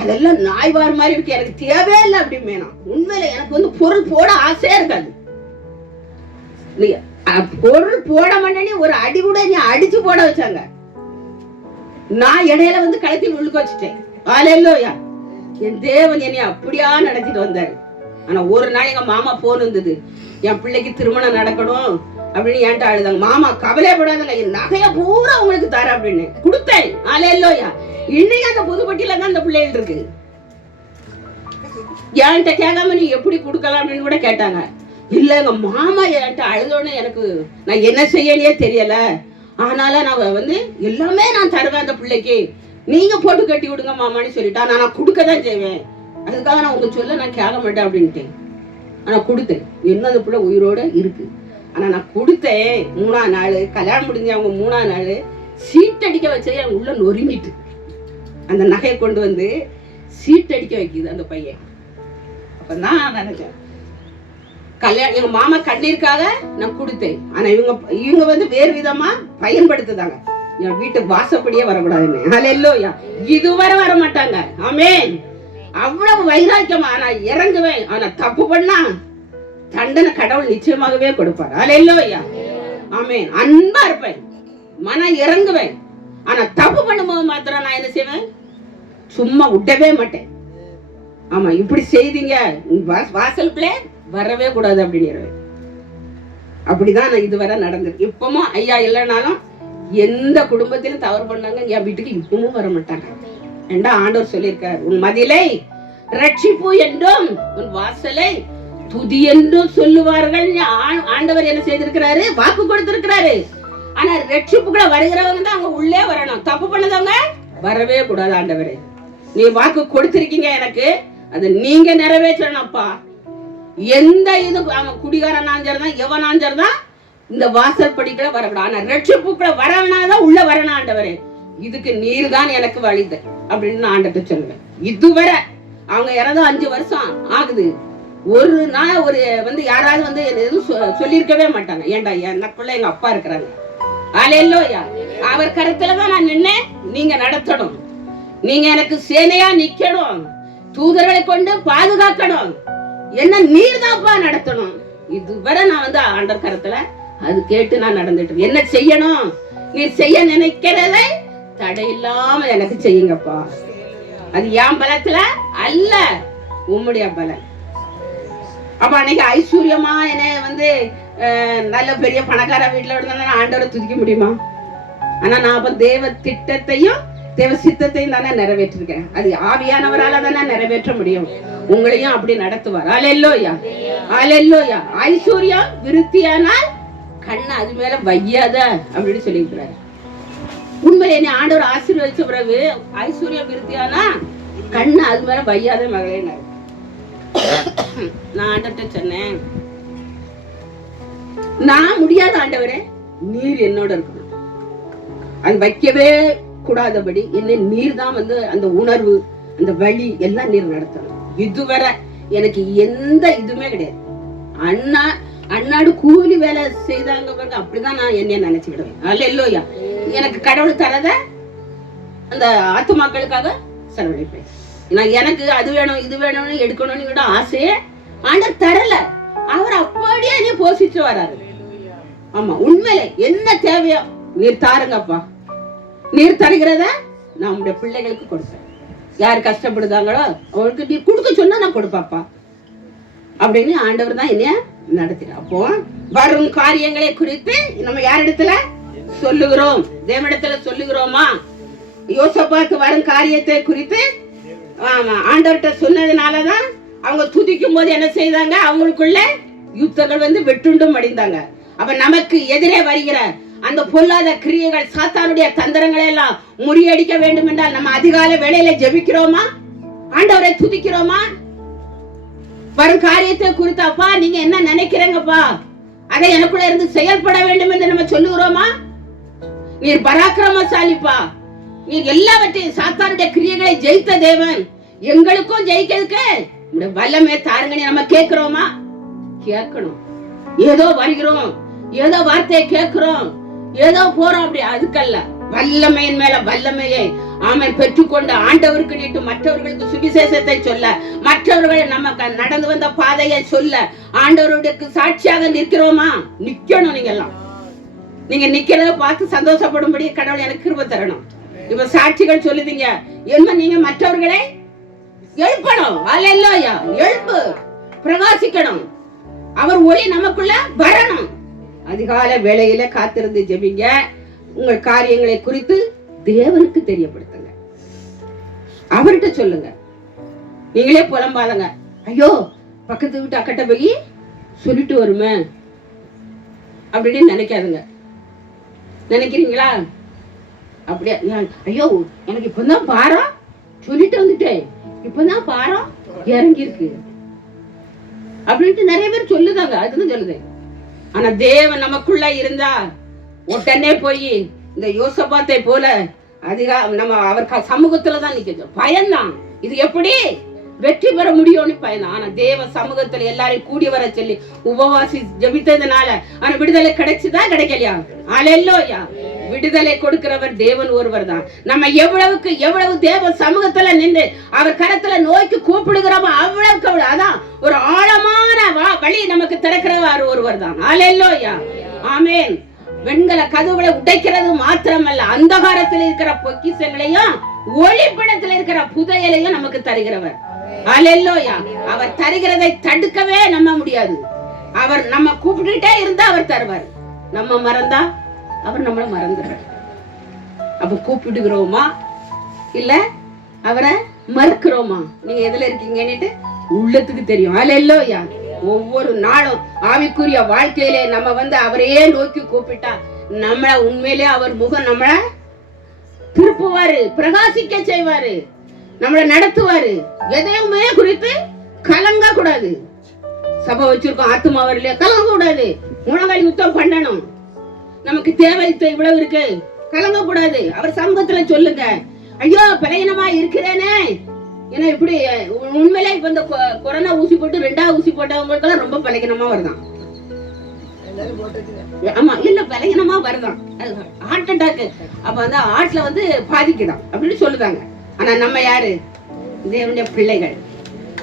அதெல்லாம் நாய்வார் மாதிரி இருக்கு, எனக்கு தேவையே இல்லை அப்படின்னு. உண்மையில எனக்கு பொருள் போட ஆசையா இருக்காது. பொருள் போட மாட்டேன்னு ஒரு அடி கூட நீ அடிச்சு போட வச்சாங்க. நான் இடையில கழுத்தில் உழுக்க வச்சுட்டேன். அல்லேலூயா. என் தேவன் என்னை அப்படியா நடத்திட்டு வந்தாரு. ஆனா ஒரு நாள் எங்க மாமா போன் வந்தது, என் பிள்ளைக்கு திருமணம் நடக்கணும் அப்படின்னு என்கிட்ட அழுதாங்க. மாமா கவலைப்படாதங்க, என் நகைய பூரா உங்களுக்கு தர அப்படின்னு கொடுத்தேன். அல்லேலூயா. இன்னைக்கு அந்த புதுப்பட்டியில தான் அந்த பிள்ளைகள் இருக்கு. என்கிட்ட கேட்காம நீ எப்படி கொடுக்கலாம் அப்படின்னு கூட கேட்டாங்க. இல்ல, எங்க மாமா என்கிட்ட அழுதோன்னு எனக்கு நான் என்ன செய்யனே தெரியல, ஆனால நான் எல்லாமே நான் தருவேன் அந்த பிள்ளைக்கு, நீங்க போட்டு கட்டி விடுங்க மாமான்னு சொல்லிட்டா. நான் கொடுக்கதான் செய்வேன், அதுக்காக நான் உங்க சொல்ல நான் கேட்க மாட்டேன் அப்படின்ட்டேன். ஆனா கொடுத்தேன். இன்னும் அந்த பிள்ளை உயிரோட இருக்கு. ஆனா நான் கொடுத்தேன். 3ஆம் நாள் கல்யாணம் முடிஞ்ச அவங்க 3ஆம் நாள் சீட்டடிக்க வச்சே என் உள்ள நொறுங்கிட்டு, அந்த நகையை கொண்டு சீட்டடிக்க வைக்குது அந்த பையன். அப்ப நான் நினைச்சேன், கல்யாணம் எங்க மாமா கண்ணீருக்காக நான் கொடுத்தேன். ஆனா இவங்க வேறு விதமா பயன்படுத்துதாங்க. என் வீட்டு வாசப்படியே வரக்கூடாதுன்னு. அல்லேலூயா. இதுவரை வர மாட்டாங்க. ஆமென். அவ்வளவு வைராக்கியமா நான் இறங்குவேன். ஆனா தப்பு பண்ணா தண்டனை கடவுள் நிச்சயமாகவே கொடுப்பார். அல்லேலூயா. ஆமென். அன்பா இருப்பேன், மன இறங்குவேன். ஆனா தப்பு பண்ணும்போது மாத்திரம் நான் என்ன செய்வேன், சும்மா விடவே மாட்டேன். ஆமா, இப்படி செய்தீங்க வாசலுக்குள்ளே வரவே கூடாது அப்படின்னு. அப்படிதான் நான் இதுவரை நடந்தது. இப்பவும் ஐயா இல்லைனாலும் எந்த குடும்பத்திலும் தவறு பண்ணாங்க என் வீட்டுக்கு இப்பவும் வர மாட்டாங்க. ஏண்டா ஆண்டவர் சொல்லியிருக்காரு, உன் மதிலை ரட்சிப்பு என்றும் உன் வாசலை துதி என்றும் சொல்லுவார்கள். ஆண்டவர் என்ன செய்திருக்கிறாரு, வாக்கு கொடுத்திருக்கிறாரு. ஆனா ரட்சிப்புக்குள்ள வருகிறவங்க தான் அவங்க உள்ளே வரணும். தப்பு பண்ணதவங்க வரவே கூடாது. ஆண்டவரே, நீ வாக்கு கொடுத்திருக்கீங்க எனக்கு, அதை நீங்க நிறைவேற்றணும்ப்பா. எந்த இது அவன் குடிகாரனாஞ்சர்தான் எவனாஞ்சர்தான் இந்த வாசல் படிக்கல வரக்கூடாது. ஆனா ரட்சிப்புக்குள்ள வரவனாதான் உள்ள வரணும். ஆண்டவரே, இதுக்கு நீர் தான் எனக்கு வழிது அப்படின்னு நான் ஆண்டத்தை சொல்லுவேன். இதுவரை அவங்க இறந்து 5 வருஷம் ஆகுது. ஒரு நாள் ஒரு யாராவது எதுவும் சொல்லியிருக்கவே மாட்டாங்க. ஏன்டா எனக்குள்ள எங்க அப்பா இருக்கிறாங்க. அல்லேலூயா. அவர் கருத்துலதான் நான் நின்னேன். நீங்க நடத்தணும், நீங்க எனக்கு சேனையா நிக்கணும், தூதர்களை கொண்டு பாதுகாக்கணும், என்ன நீர் தான்ப்பா நடத்தணும். இதுவரை நான் ஆண்டவர் கருத்துல அது கேட்டு நான் நடந்துட்டு என்ன செய்யணும், நீ செய்ய நினைக்கிறதை தடையில்லாம எனக்கு செய்யுங்கப்பா. அது என் பலத்துல அல்ல, உம்முடைய பலம். அப்ப அன்னைக்கு ஐஸ்வர்யமா என்ன நல்ல பெரிய பணக்கார வீட்டுல விட ஆண்டவரை துதிக்க முடியுமா? ஆனா நான் அப்ப தேவ திட்டத்தையும் தேவ சித்தத்தையும் தானே நிறைவேற்றிருக்கேன். அது ஆவியானவரால தானே நிறைவேற்ற முடியும். உங்களையும் அப்படி நடத்துவார். அல்லேலூயா, அல்லேலூயா. ஐஸ்வர்யம் விருத்தியானால் கண்ணை அது மேல வையாத அப்படின்னு சொல்லியிருக்கிறாரு. உண்மையிலே நீ ஆண்டவர் ஆசீர்வதிச்ச பிறகு ஐஸ்வர்யம் விருத்தியானா கண்ணை அது மேல வையாத மகளே. நான் ஆண்டவர்கிட்ட சொன்னேன், நான் முடியாத ஆண்டவரே, நீர் என்னோட இருக்கணும். அது வைக்கவே கூடாதபடி என்ன நீர் தான் அந்த உணர்வு, அந்த வழி எல்லாம் நீர் நடத்தணும். இதுவரை எனக்கு எந்த இதுவுமே கிடையாது. அண்ணாடு கூலி வேலை செய்தாங்க பாருங்க, அப்படிதான் நான் என்ன நினைச்சுக்கிடுவேன். அல்லேலூயா. எனக்கு கடவுள் தரத அந்த ஆத்துமாக்களுக்காக செலவழிப்பேன். நான் எனக்கு அது வேணும் இது வேணும்னு எடுக்கணும்னு விட ஆசையே ஆண்டவர் தரல. அவர் அப்படியே நீ போசிட்டு வராரு. ஆமா, உண்மையிலே என்ன தேவையோ நீர் தாருங்கப்பா. நீர் தருகிறத நான் உங்களுடைய பிள்ளைகளுக்கு கொடுப்பேன். யார் கஷ்டப்படுதாங்களோ அவங்களுக்கு நீர் கொடுக்க சொன்னா நான் கொடுப்பாப்பா அப்படின்னு ஆண்டவர் தான் என்னைய நடத்தினார். அப்போ வரும் காரியங்களை குறித்து நம்ம யாரிடத்துல சொல்லுகிறோம்? தேவனிடத்துல சொல்லுகிறோமா? யோசபாத்து வரும் காரியத்தை குறித்து ஆண்டவர்கிட்ட சொன்னதுனாலதான் அவங்க துதிக்கும் போது என்ன செய்தாங்க? அவங்களுக்குள்ள யுத்தங்கள் வெட்டுண்டும் அடைந்தாங்க. அப்ப நமக்கு எதிரே வருகிற அந்த பொல்லாத கிரியைகள், சாத்தானுடைய தந்திரங்களை எல்லாம் முறியடிக்க வேண்டும் என்றால் நம்ம அதிகாலை வேளையில ஜெபிக்கிறோமா? ஆண்டவரை துதிக்கிறோமா? வரும் காரியத்தை குறித்து அப்பா நீங்க என்ன நினைக்கிறீங்கப்பா, அதை எனக்குள்ள இருந்து செயல்பட வேண்டும் என்று நம்ம சொல்லுகிறோமா? நீர் பராக்கிரமசாலிப்பா, நீர் எல்லாவற்றையும் சாத்தானுடைய கிரியைகளை ஜெயித்த தேவன், எங்களுக்கும் ஜெயிக்கிறதுக்கு வல்லமே தாருங்கன்னு நம்ம கேட்கிறோமா? கேட்கணும். ஏதோ வருகிறோம், ஏதோ வார்த்தையை கேட்கிறோம், ஏதோ போறோம், அப்படி அதுக்கல்ல. வல்லமையின் மேல வல்லமையை ஆமென் பெற்றுக்கொண்டு ஆண்டவருக்கு நீட்டு மற்றவர்களுக்கு சுவிசேஷத்தை சொல்ல, மற்றவர்கள் நம்ம நடந்து வந்த பாதையை சொல்ல ஆண்டவருக்கு சாட்சியாக நிற்கிறோமா? நிக்கணும். நீங்க எல்லாம் நீங்க நிக்கிறத பார்த்து சந்தோஷப்படும்படி கடவுள் எனக்கு கிருபை தரணும். இப்ப சாட்சிகள் சொல்லுதீங்க என்ன, நீங்க மற்றவர்களை எழுப்பணும். அல்லேலூயா. எழுப்பு, பிரகாசிக்கணும். அவர் ஒளி நமக்குள்ள வரணும். அதிகால வேளையில காத்திருந்து ஜெபிங்க. உங்கள் காரியங்களை குறித்து தேவனுக்கு தெரியப்படுத்துங்க, அவர்கிட்ட சொல்லுங்க. நீங்களே புலம்பாதங்க, ஐயோ பக்கத்து வீட்டு அக்கட்ட போய் சொல்லிட்டு வருமே அப்படின்னு நினைக்காதுங்க. நினைக்கிறீங்களா? அப்படியே ஐயோ எனக்கு இப்பதான் பாரம் சொல்லிட்டு வந்துட்டேன், இப்பதான் பாரம் இறங்கி இருக்கு அப்படின்ட்டு நிறைய பேர் சொல்லுதாங்க. அதுதான் சொல்லுது. ஆனா தேவன் நமக்குள்ள இருந்தா உடனே போய் இந்த யோசபாத்தை போல நம்ம அவர் சமூகத்துலதான் நிக்க பயன்தான். இது எப்படி வெற்றி பெற முடியும்னு பயன்தான். ஆனா தேவ சமூகத்துல எல்லாரையும் கூடி வர சொல்லி உபவாசி ஜெபித்ததுனால ஆனா விடுதலை கிடைச்சுதா கிடைக்கலையா? அல்லேலூயா. விடுதலை கொடுக்கிறவர் தேவன் ஒருவர் தான். நம்ம எவ்வளவு தேவ சமூகத்துல நின்று அவர் கரத்துல நோய்க்கு கூப்பிடுகிறோமோ அவ்வளவுக்கு அவ்வளவு அதான் ஒரு ஆழமான வழி நமக்கு திறக்கிறவர் ஒருவர் தான். அல்லேலூயா. ஆமென். வெண்கல கதவுகளை உடைக்கிறது மாத்திரமல்ல, அந்தகாரத்தில் இருக்கிற பொக்கிஷங்களையும் ஒளிப்படத்தில் இருக்கிற புதையலையும் நமக்கு தருகிறவர். அல்லேலூயா. அவர் தருகிறதை தடுக்கவே நம்ம முடியாது. அவர் நம்ம கூப்பிட்டுட்டே இருந்தா அவர் தருவார். நம்ம மறந்தா அவர் நம்மள மறந்துடுறார். அப்ப கூப்பிடுகிறோமா இல்ல அவரை மறுக்கிறோமா? நீங்க எதுல இருக்கீங்கன்னு உள்ளத்துக்கு தெரியும். அல்லேலூயா. ஒவ்வொரு நாளும் ஆவிக்குரிய வாழ்க்கையிலே நம்ம அவரையே நோக்கி கூப்பிட்டா நம்மள உண்மையிலே அவர் முகம் நம்மள திருப்புவாரு, பிரகாசிக்க செய்வாரு, நம்மள நடத்துவாரு. எதையுமே குறித்து கலங்க கூடாது. சபை வச்சிருக்கோம், ஆத்துமாவரிலே கலங்க கூடாது. முழங்கால் யுத்தம் பண்ணணும். நமக்கு தேவை இவ்வளவு இருக்கு, கலங்க கூடாது. அவர் சமூகத்துல சொல்லுங்க, ஐயோ பலகீனமா இருக்கிறேனே, ஏன்னா இப்படி உண்மையிலே இப்ப இந்த கொரோனா ஊசி போட்டு 2வது ஊசி போட்டவங்களுக்கெல்லாம் ரொம்ப பலகீனமா வருதான். ஆமா இல்ல பலகீனமா வருதான், ஹார்ட் அட்டாக். அப்ப வந்து ஹார்ட்ல வந்து பாதிக்குதான் அப்படின்னு சொல்லுதாங்க. ஆனா நம்ம யாரு? தேவனுடைய பிள்ளைகள்.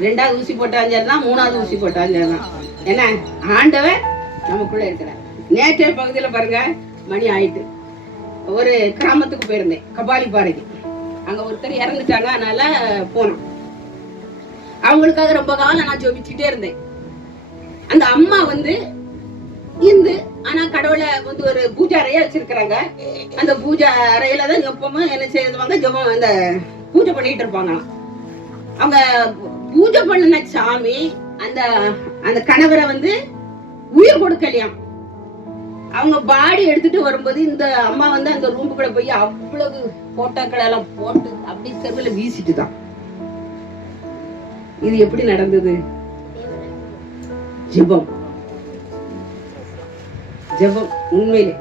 2வது ஊசி போட்டாலும் சரிதான், 3வது ஊசி போட்டாலும் சரிதான். என்ன ஆண்டவர் நமக்குள்ள இருக்கிறார். நேற்றைய பகுதியில பாருங்க, மணி ஆயிட்டு ஒரு கிராமத்துக்கு போயிருந்தேன், கபாலிப்பாறைக்கு. அங்க ஒருத்தர் இறந்துட்டாங்க, அதனால போனோம். அவங்களுக்காக ரொம்ப காலம் நான் ஜெபிச்சுட்டே இருந்தேன். அந்த அம்மா வந்து இந்து, ஆனா கடவுளை வந்து ஒரு பூஜை அறையா வச்சிருக்கிறாங்க. அந்த பூஜை அறையில தான் எப்பவுமே என்ன செய்வாங்க, ஜெபம் அந்த பூஜை பண்ணிட்டு இருப்பாங்க. அவங்க பூஜை பண்ணின சாமி அந்த அந்த கணவரை வந்து உயிர் கொடுக்கலையாம். அவங்க பாடி எடுத்துட்டு வரும்போது இந்த அம்மா வந்து அந்த ரூமுக்குள்ள போய் அவ்வளவு போட்டோக்களை எல்லாம் போட்டு அப்படி தெருவில் வீசிட்டு தான். இது எப்படி நடந்தது? ஜெபம். ஜெபம் உண்மையிலே.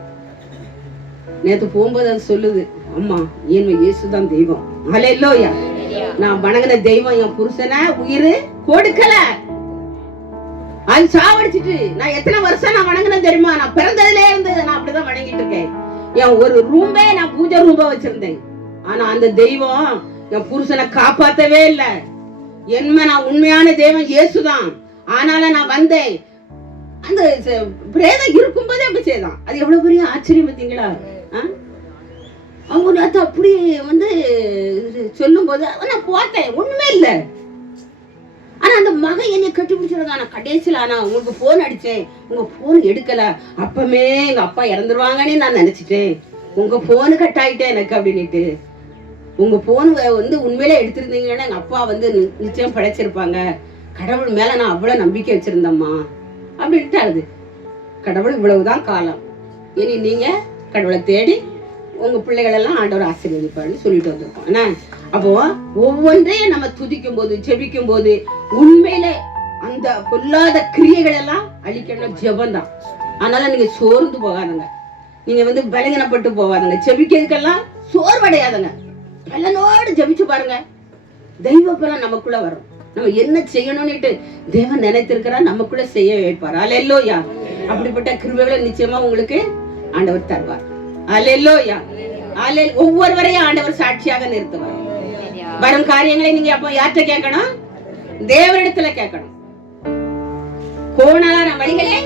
நேத்து போகும்போது அது சொல்லுது, அம்மா என் இயேசுதான் தெய்வம். ஹல்லேலூயா. நான் வணங்கின தெய்வம் என் புருஷனை உயிர் கொடுக்கல, அது சாவடிச்சிட்டு. நான் எத்தனை வருஷம் நான் வணங்கினேன் தெரியுமா? நான் பிறந்ததுல இருந்து நான் அப்படிதான் வணங்கிட்டு இருக்கேன். என் ஒரு ரூமே நான் பூஜை ரூபா வச்சிருந்தேன். ஆனா அந்த தெய்வம் என் புருஷனை காப்பாத்தவே இல்லை. என்ன நான் உண்மையான தெய்வம் இயேசுதான். ஆனால நான் வந்தேன். அந்த பிரேதம் இருக்கும்போதே அப்படி செய்தான். அது எவ்வளவு பெரிய ஆச்சரியம் பார்த்தீங்களா? அவங்க நேற்று அப்படி வந்து சொல்லும் போது நான் போட்டேன், ஒண்ணுமே இல்லை. ஆனா அந்த மகன் என்னை கட்டி பிடிச்சிருக்கான். நான் கடைசியில் ஆனா உங்களுக்கு போன் அடிச்சேன், உங்க போன் எடுக்கல. அப்பமே எங்க அப்பா இறந்துருவாங்கன்னு நான் நினைச்சிட்டேன். உங்க போனு கட் ஆயிட்டேன் எனக்கு அப்படின்னுட்டு. உங்க போன் வந்து உண்மையிலே எடுத்திருந்தீங்கன்னா எங்க அப்பா வந்து நிச்சயம் படைச்சிருப்பாங்க. கடவுள் மேல நான் அவ்வளவு நம்பிக்கை வச்சிருந்தேம்மா அப்படின்ட்டு அழுது. கடவுள் இவ்வளவுதான் காலம், இனி நீங்க கடவுளை தேடி உங்க பிள்ளைகள் எல்லாம் ஆண்டவர் ஆசீர்வதிப்பாருன்னு சொல்லிட்டு வந்திருக்கோம். என்ன அப்போ ஒவ்வொன்றையும் நம்ம துதிக்கும் போது ஜெபிக்கும் போது உண்மையில அந்த பொல்லாத கிரியைகள் எல்லாம் அழிக்கணும் ஜெபம் தான். அதனால நீங்க சோர்ந்து போகாதுங்க, நீங்க வந்து பலகீனப்பட்டு போகாதுங்க. ஜெபிக்கிறதுக்கெல்லாம் சோர்வடையாதுங்க, பலனோடு ஜெபிச்சு பாருங்க. தெய்வ பலம் நமக்குள்ள வரும். நம்ம என்ன செய்யணும்னுட்டு தேவன் நினைத்திருக்கிறார், நமக்குள்ள செய்ய வைப்பார். அல்லேலூயா. அப்படிப்பட்ட கிருபைகளை நிச்சயமா உங்களுக்கு ஆண்டவர் தருவார். அல்லேலூயா. ஒவ்வொருவரையும் ஆண்டவர் சாட்சியாக நிறுத்துவார். வரும் காரியங்களை நீங்க அப்ப யார்கிட்ட கேட்கணும்? தேவனிடத்துல கேட்கணும். கோணலான வழிகளை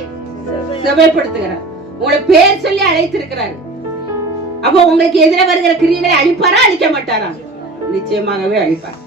செவ்வாய்ப்படுத்துகிறார். உங்களை பேர் சொல்லி அழைத்திருக்கிறார். அப்போ உங்களுக்கு எதிர வருகிற கிரியைகளை அழிப்பாரா அழிக்க மாட்டாரா? நிச்சயமாகவே அழிப்பார்.